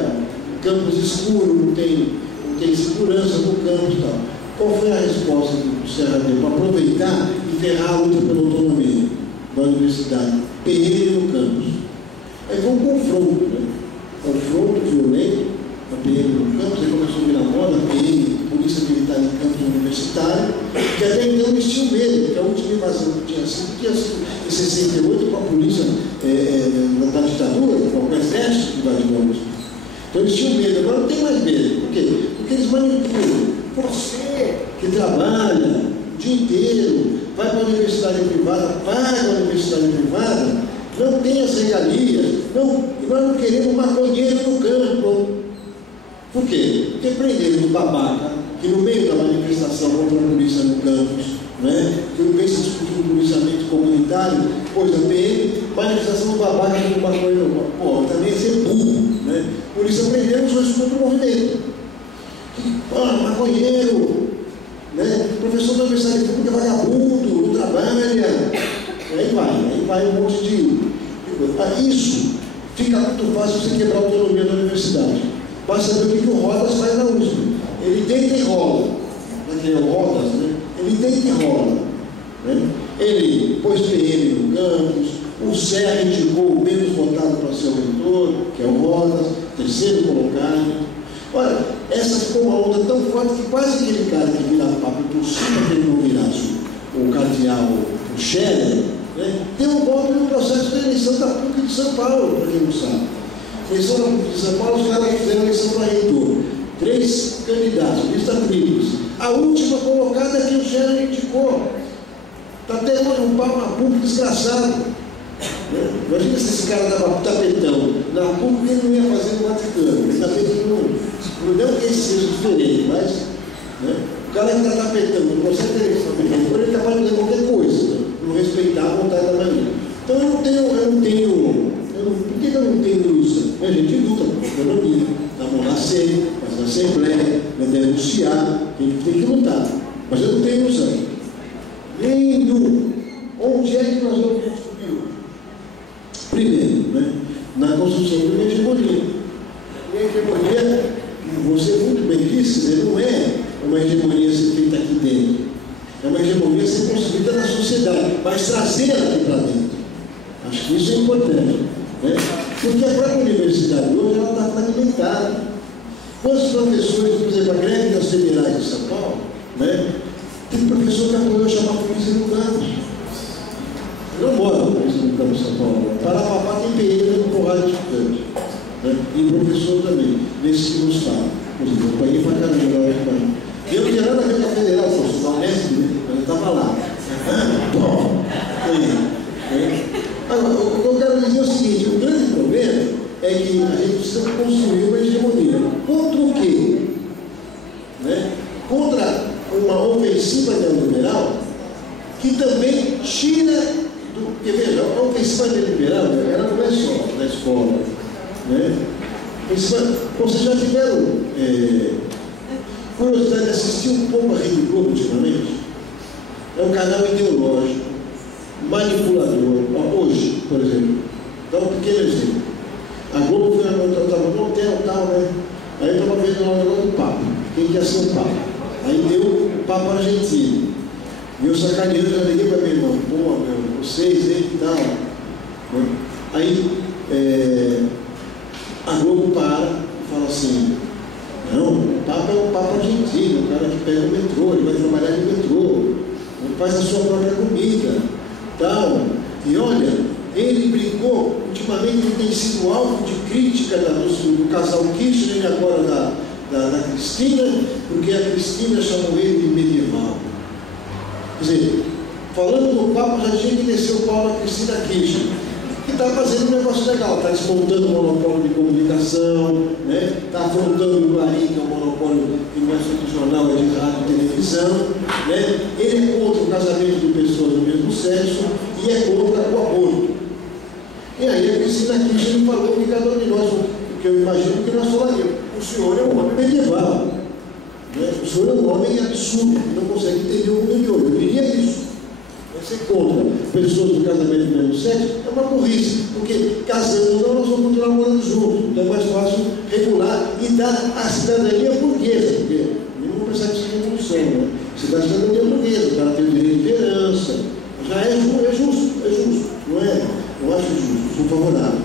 Campus escuro, não tem segurança no campus e tal. Qual foi a resposta do Serra dele para aproveitar e ferrar a luta pela autonomia da universidade? PM no campus. Aí foi um confronto, né? Confronto violento, a PM no campus, aí começou a virar moda, PM, polícia militar em campus universitário, que até então eles tinham medo, porque a última invasão que tinha sido em 68 com a polícia da ditadura, com o exército que invadiu a USP. Então eles tinham medo, agora não tem mais medo. Por quê? Porque eles manipulam. Você que trabalha o dia inteiro, vai para a universidade privada, paga a universidade privada, não tem as regalias, nós não queremos maconheiro no campo. Por quê? Porque prenderam um babaca que no meio da manifestação contra a polícia no campus, né, que não vem se discutindo o policiamento comunitário, pois a PM, manifestação do babaca do maconheiro, pô, também é ser burro, né? Por isso aprenderam os dois contra o movimento. Maconheiro, né? Professor da Universidade Pública vagabundo, não trabalha, aí vai um monte de coisa. Isso fica muito fácil você quebrar a autonomia da universidade. Basta saber o que o Rodas faz na USP. Ele deita e rola. Naquele Rodas, né? Ele deita e rola. Né? Ele pôs PM no campus, o Serra indicou o menos votado para ser o reitor, que é o Rodas, terceiro colocado. Olha, essa ficou uma onda tão forte que quase aquele cara que vira papo por cima, que ele não virasse o cardeal, o Scherer, né? Deu um golpe no processo de eleição da PUC de São Paulo, para quem não sabe. Eleição da PUC de São Paulo, os caras fizeram eleição para reitor. 3 candidatos, lista tríplice. A última colocada que o Scherer indicou. Está tendo um pau na PUC desgraçado. Imagina se esse cara dava tapetão na PUC, ele não ia fazer no Vaticano. Ele tapetão não que esse seja diferente, mas né, o cara que está tapetando no processo de eleição americano, ele é capaz de fazer qualquer coisa, né, não respeitar a vontade da maioria. Então eu não tenho, por que eu não tenho isso? A gente luta por autonomia, dá mão na SEM, faz na Assembleia, vai denunciar, tem que lutar. Mas eu não tenho ilusão. Lindo! Onde é que nós vamos descobrir hoje? Primeiro, né, na construção de uma hegemonia. E a hegemonia, você muito bem disse, não é uma hegemonia ser feita aqui dentro. É uma hegemonia ser construída na sociedade, mas trazer ela aqui para dentro. Acho que isso é importante. Né? Porque a própria universidade hoje ela está fragmentada. Quantos professores, por exemplo, a greve das federais de São Paulo, né, tem professor que apoiou chamar a polícia no campus. Eu não moro na polícia no campus de São Paulo. Parapapá tem PM dando porrada de estudante. Né? E professor também, nesse que nos fala. Por exemplo, eu apanhei para caramba na hora de banho. E eu não tinha nada a ver com a federal, só sou da Unesp, né? Mas eu estava lá. Agora, o que eu quero dizer é o seguinte: o grande problema é que a gente precisa construir uma hegemonia. Contra o quê? Né? Contra uma ofensiva neoliberal que também tira. Porque veja, a ofensiva neoliberal ela não é só na escola. Né? Vocês já tiveram curiosidade de assistir um pouco a Rede Globo ultimamente? É um canal ideológico, manipulador. Hoje, por exemplo, dá um pequeno exemplo. A Globo foi eu estava no hotel tal, né? Aí eu estava vendo lá o negócio do Papa. Quem quer ser o Papa? Aí deu o Papa argentino. E eu sacaneando, já liguei para meu irmão, pô, vocês, hein, e tal. Aí a Globo para e fala assim, não, o Papa é um Papa argentino, o cara que pega o metrô, ele vai trabalhar no metrô, ele faz a sua própria comida, tal. E olha, ele brincou, ultimamente ele tem sido alvo de crítica do casal Kirchner e agora da Cristina, porque a Cristina chamou ele de medieval. Quer dizer, falando do Papa, já tinha que descer o pau na Cristina Kirchner, que está fazendo um negócio legal, está desmontando o monopólio de comunicação, está afrontando o Clarim, que é um monopólio que não é só de jornal, é de rádio e televisão, ele é contra o casamento de pessoas do mesmo sexo e é contra o aborto. E aí a Cristina Kirchner falou que cada um de nós, que eu imagino que nós falaríamos, o senhor é um homem medieval, o senhor é um homem absurdo, que não consegue entender o mundo de hoje. Eu diria isso. Ser contra pessoas do casamento do mesmo sexo é uma burrice, porque casando não, nós vamos continuar morando juntos, então é mais fácil regular e dar a cidadania burguesa, porque não vou pensar que isso é revolução, Você dá a cidadania burguesa, o cara tem o direito de herança, já é justo, não é? Eu acho justo, sou favorável.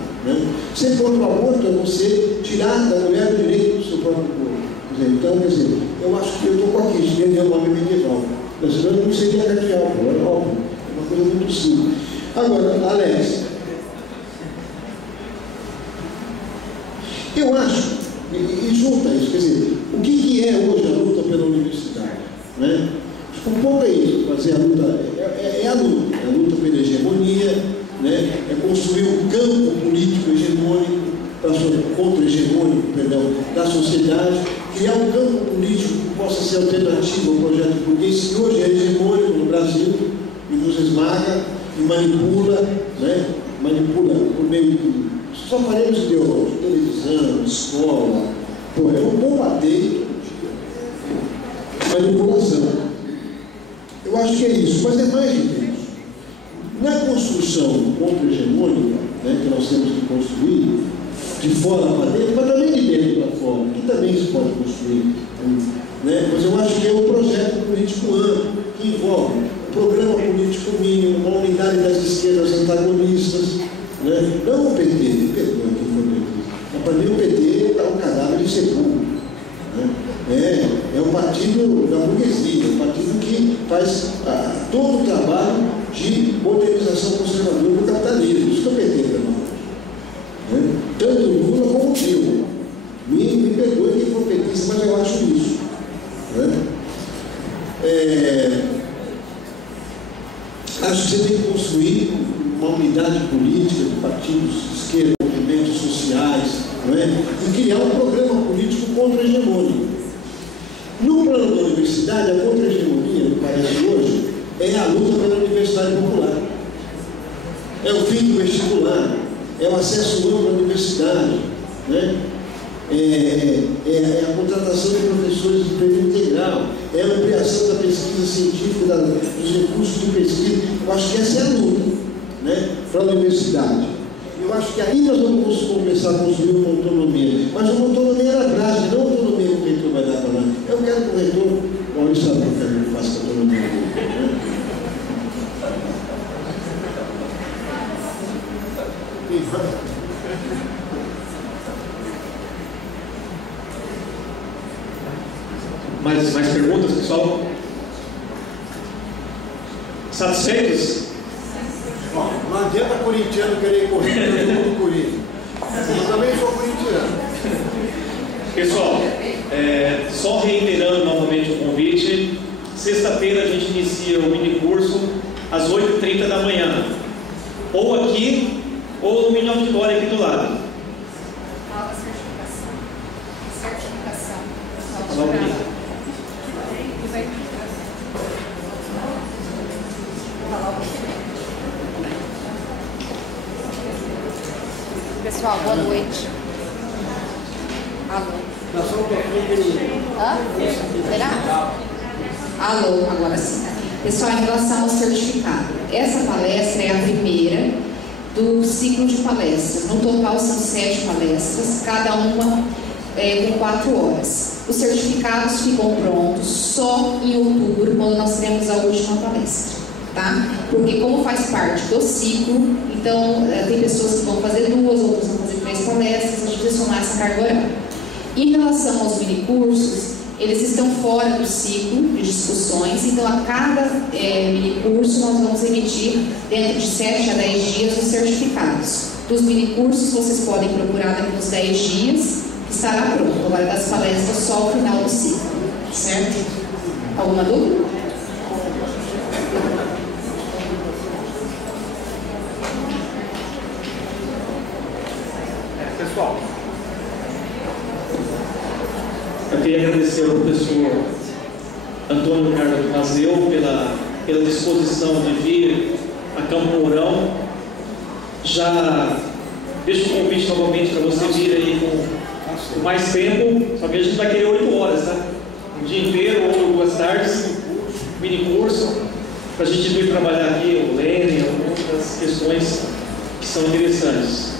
Ser contra o aborto é você tirar da mulher o direito do seu próprio corpo. Então, quer dizer, eu acho que eu estou com aqui, isso é um homem medieval. Mas eu não seria cardeal, é óbvio. É uma coisa muito simples. Agora, Alex, eu acho, e junta isso, quer dizer, o que é hoje a luta pela universidade? Um pouco é isso, fazer a luta, é a luta pela hegemonia, é construir um campo político hegemônico, contra-hegemônico, da sociedade, criar um campo político que possa ser alternativo ao projeto burguês, que hoje é hegemônico no Brasil, e nos esmaga, e manipula por meio de só aparelhos ideológicos, televisão, escola, é um bombardeio, manipulação. Eu acho que é isso, mas é mais do que isso. Na construção contra-hegemônica, que nós temos que construir, de fora para dentro, mas também de dentro para fora, que também se pode construir. Mas eu acho que é um projeto político amplo, que envolve um programa político mínimo, uma unidade das esquerdas antagonistas, não o PT, me perdoa quem for PT, mas para mim o PT é um cadáver de sepulcro. É um partido da burguesia, um partido que faz todo o trabalho de modernização conservadora do capitalismo. Isso que é o PT, tanto o Lula como o Dilma. Me perdoe quem for petista, mas eu acho isso. Acho que você tem que construir uma unidade política de partidos de esquerda, movimentos sociais, e criar um programa político contra-hegemônico. No plano da universidade, a contra-hegemonia, me parece hoje, é a luta pela universidade popular. É o fim do vestibular, é o acesso amplo à universidade, é a contratação de professores de período integral, é a ampliação da pesquisa científica, dos recursos de pesquisa. Eu acho que essa é a luta para a universidade. Eu acho que aí nós vamos começar a construir uma autonomia, mas uma autonomia na prática, não uma autonomia que o reitor vai dar para nós. Eu quero que o reitor, ele sabe o que ele faz com a autonomia dele. Mais perguntas, pessoal? Satisfeitos? Não adianta corintiano querer correr todo mundo Corinthians. Eu também sou corintiano. Pessoal, só reiterando novamente o convite, sexta-feira a gente inicia o mini curso às 8h30 da manhã, ou aqui ou no mini auditório aqui do lado. Fala certificação. Fala Pessoal, boa noite. Alô. Será? Alô, agora sim. Pessoal, em relação ao certificado, essa palestra é a primeira do ciclo de palestras. No total são 7 palestras, cada uma com 4 horas. Os certificados ficam prontos só em outubro, quando nós teremos a última palestra, tá? Porque como faz parte do ciclo, então tem pessoas que vão fazer 2, outras vão fazer 3 palestras, a gente vai somar essa carga horária. Em relação aos minicursos, eles estão fora do ciclo de discussões, então a cada minicurso nós vamos emitir dentro de 7 a 10 dias os certificados. Dos minicursos vocês podem procurar dentro dos 10 dias, que estará pronto. Agora das palestras só ao final do ciclo, certo? Alguma dúvida? Pessoal, eu queria agradecer ao professor Antônio Carlos Mazeu pela disposição de vir a Campo Mourão. Já deixo o convite novamente para você vir aí com mais tempo, só que a gente vai querer 8 horas, tá? Um dia inteiro ou 2 tardes, mini curso, para a gente vir trabalhar aqui o Lênin, algumas questões que são interessantes.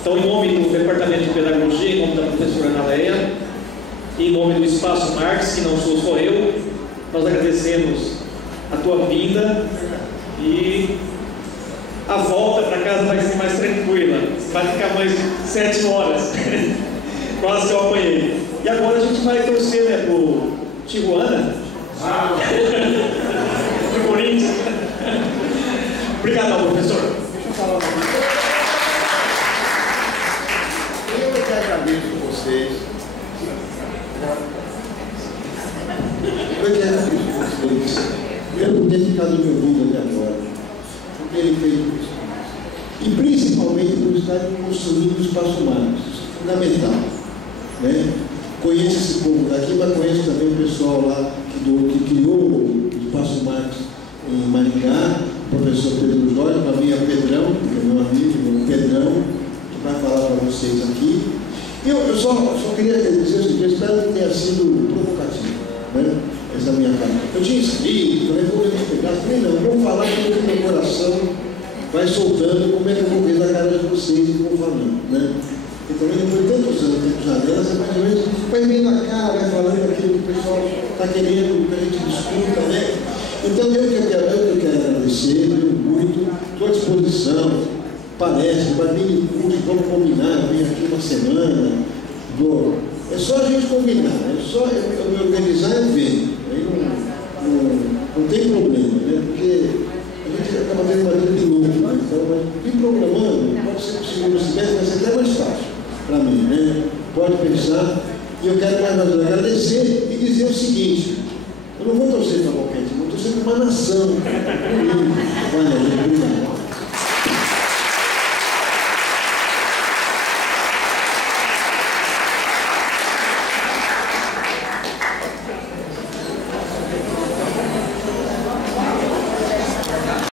Então, em nome do Departamento de Pedagogia, em nome da professora Ana Leia, e em nome do Espaço Marx, que não sou só eu, nós agradecemos a tua vinda e a volta para casa vai ser mais tranquila, vai ficar mais 7 horas, quase que eu apanhei. E agora a gente vai torcer, né, pro Tijuana, pro Corinthians. Obrigado, professor. Deixa eu falar uma coisa. Eu que agradeço vocês. Eu que agradeço vocês. Eu não ter ficado me ouvindo até agora. Por terem feito isso. E principalmente por estarem construindo o Espaço Marx. Isso é fundamental. Né? Conheço esse povo daqui, mas conheço também o pessoal lá que criou o Espaço Marx em Maringá, o professor Pedro Jorge, para mim é o Pedrão, que é meu amigo, o Pedrão, que vai falar para vocês aqui. Eu só queria dizer o seguinte, eu espero que tenha sido provocativo, né? Essa minha carta. Eu tinha escrito, falei, vou explicar, falei, não, vou falar porque o meu coração vai soltando como é que eu vou ver na cara de vocês e vou falando, né? E também depois de tantos anos, tempo janela, você mais ou menos vai vendo na cara, vai falando aquilo que o pessoal está querendo, que a gente discuta, né? Então eu que quero agradecer muito, estou à disposição, palestra, vai vir curso, vamos combinar, vem aqui uma semana, é só a gente combinar, é só eu me organizar e ver, aí não tem problema, né? Porque a gente acaba tendo uma vida de novo, né? Então, ir programando, pode ser possível no semestre, vai ser até mais fácil para mim, né? Pode pensar, e eu quero mais agradecer e dizer o seguinte, eu não vou torcer para qualquer time, eu vou torcer para uma nação, obrigado.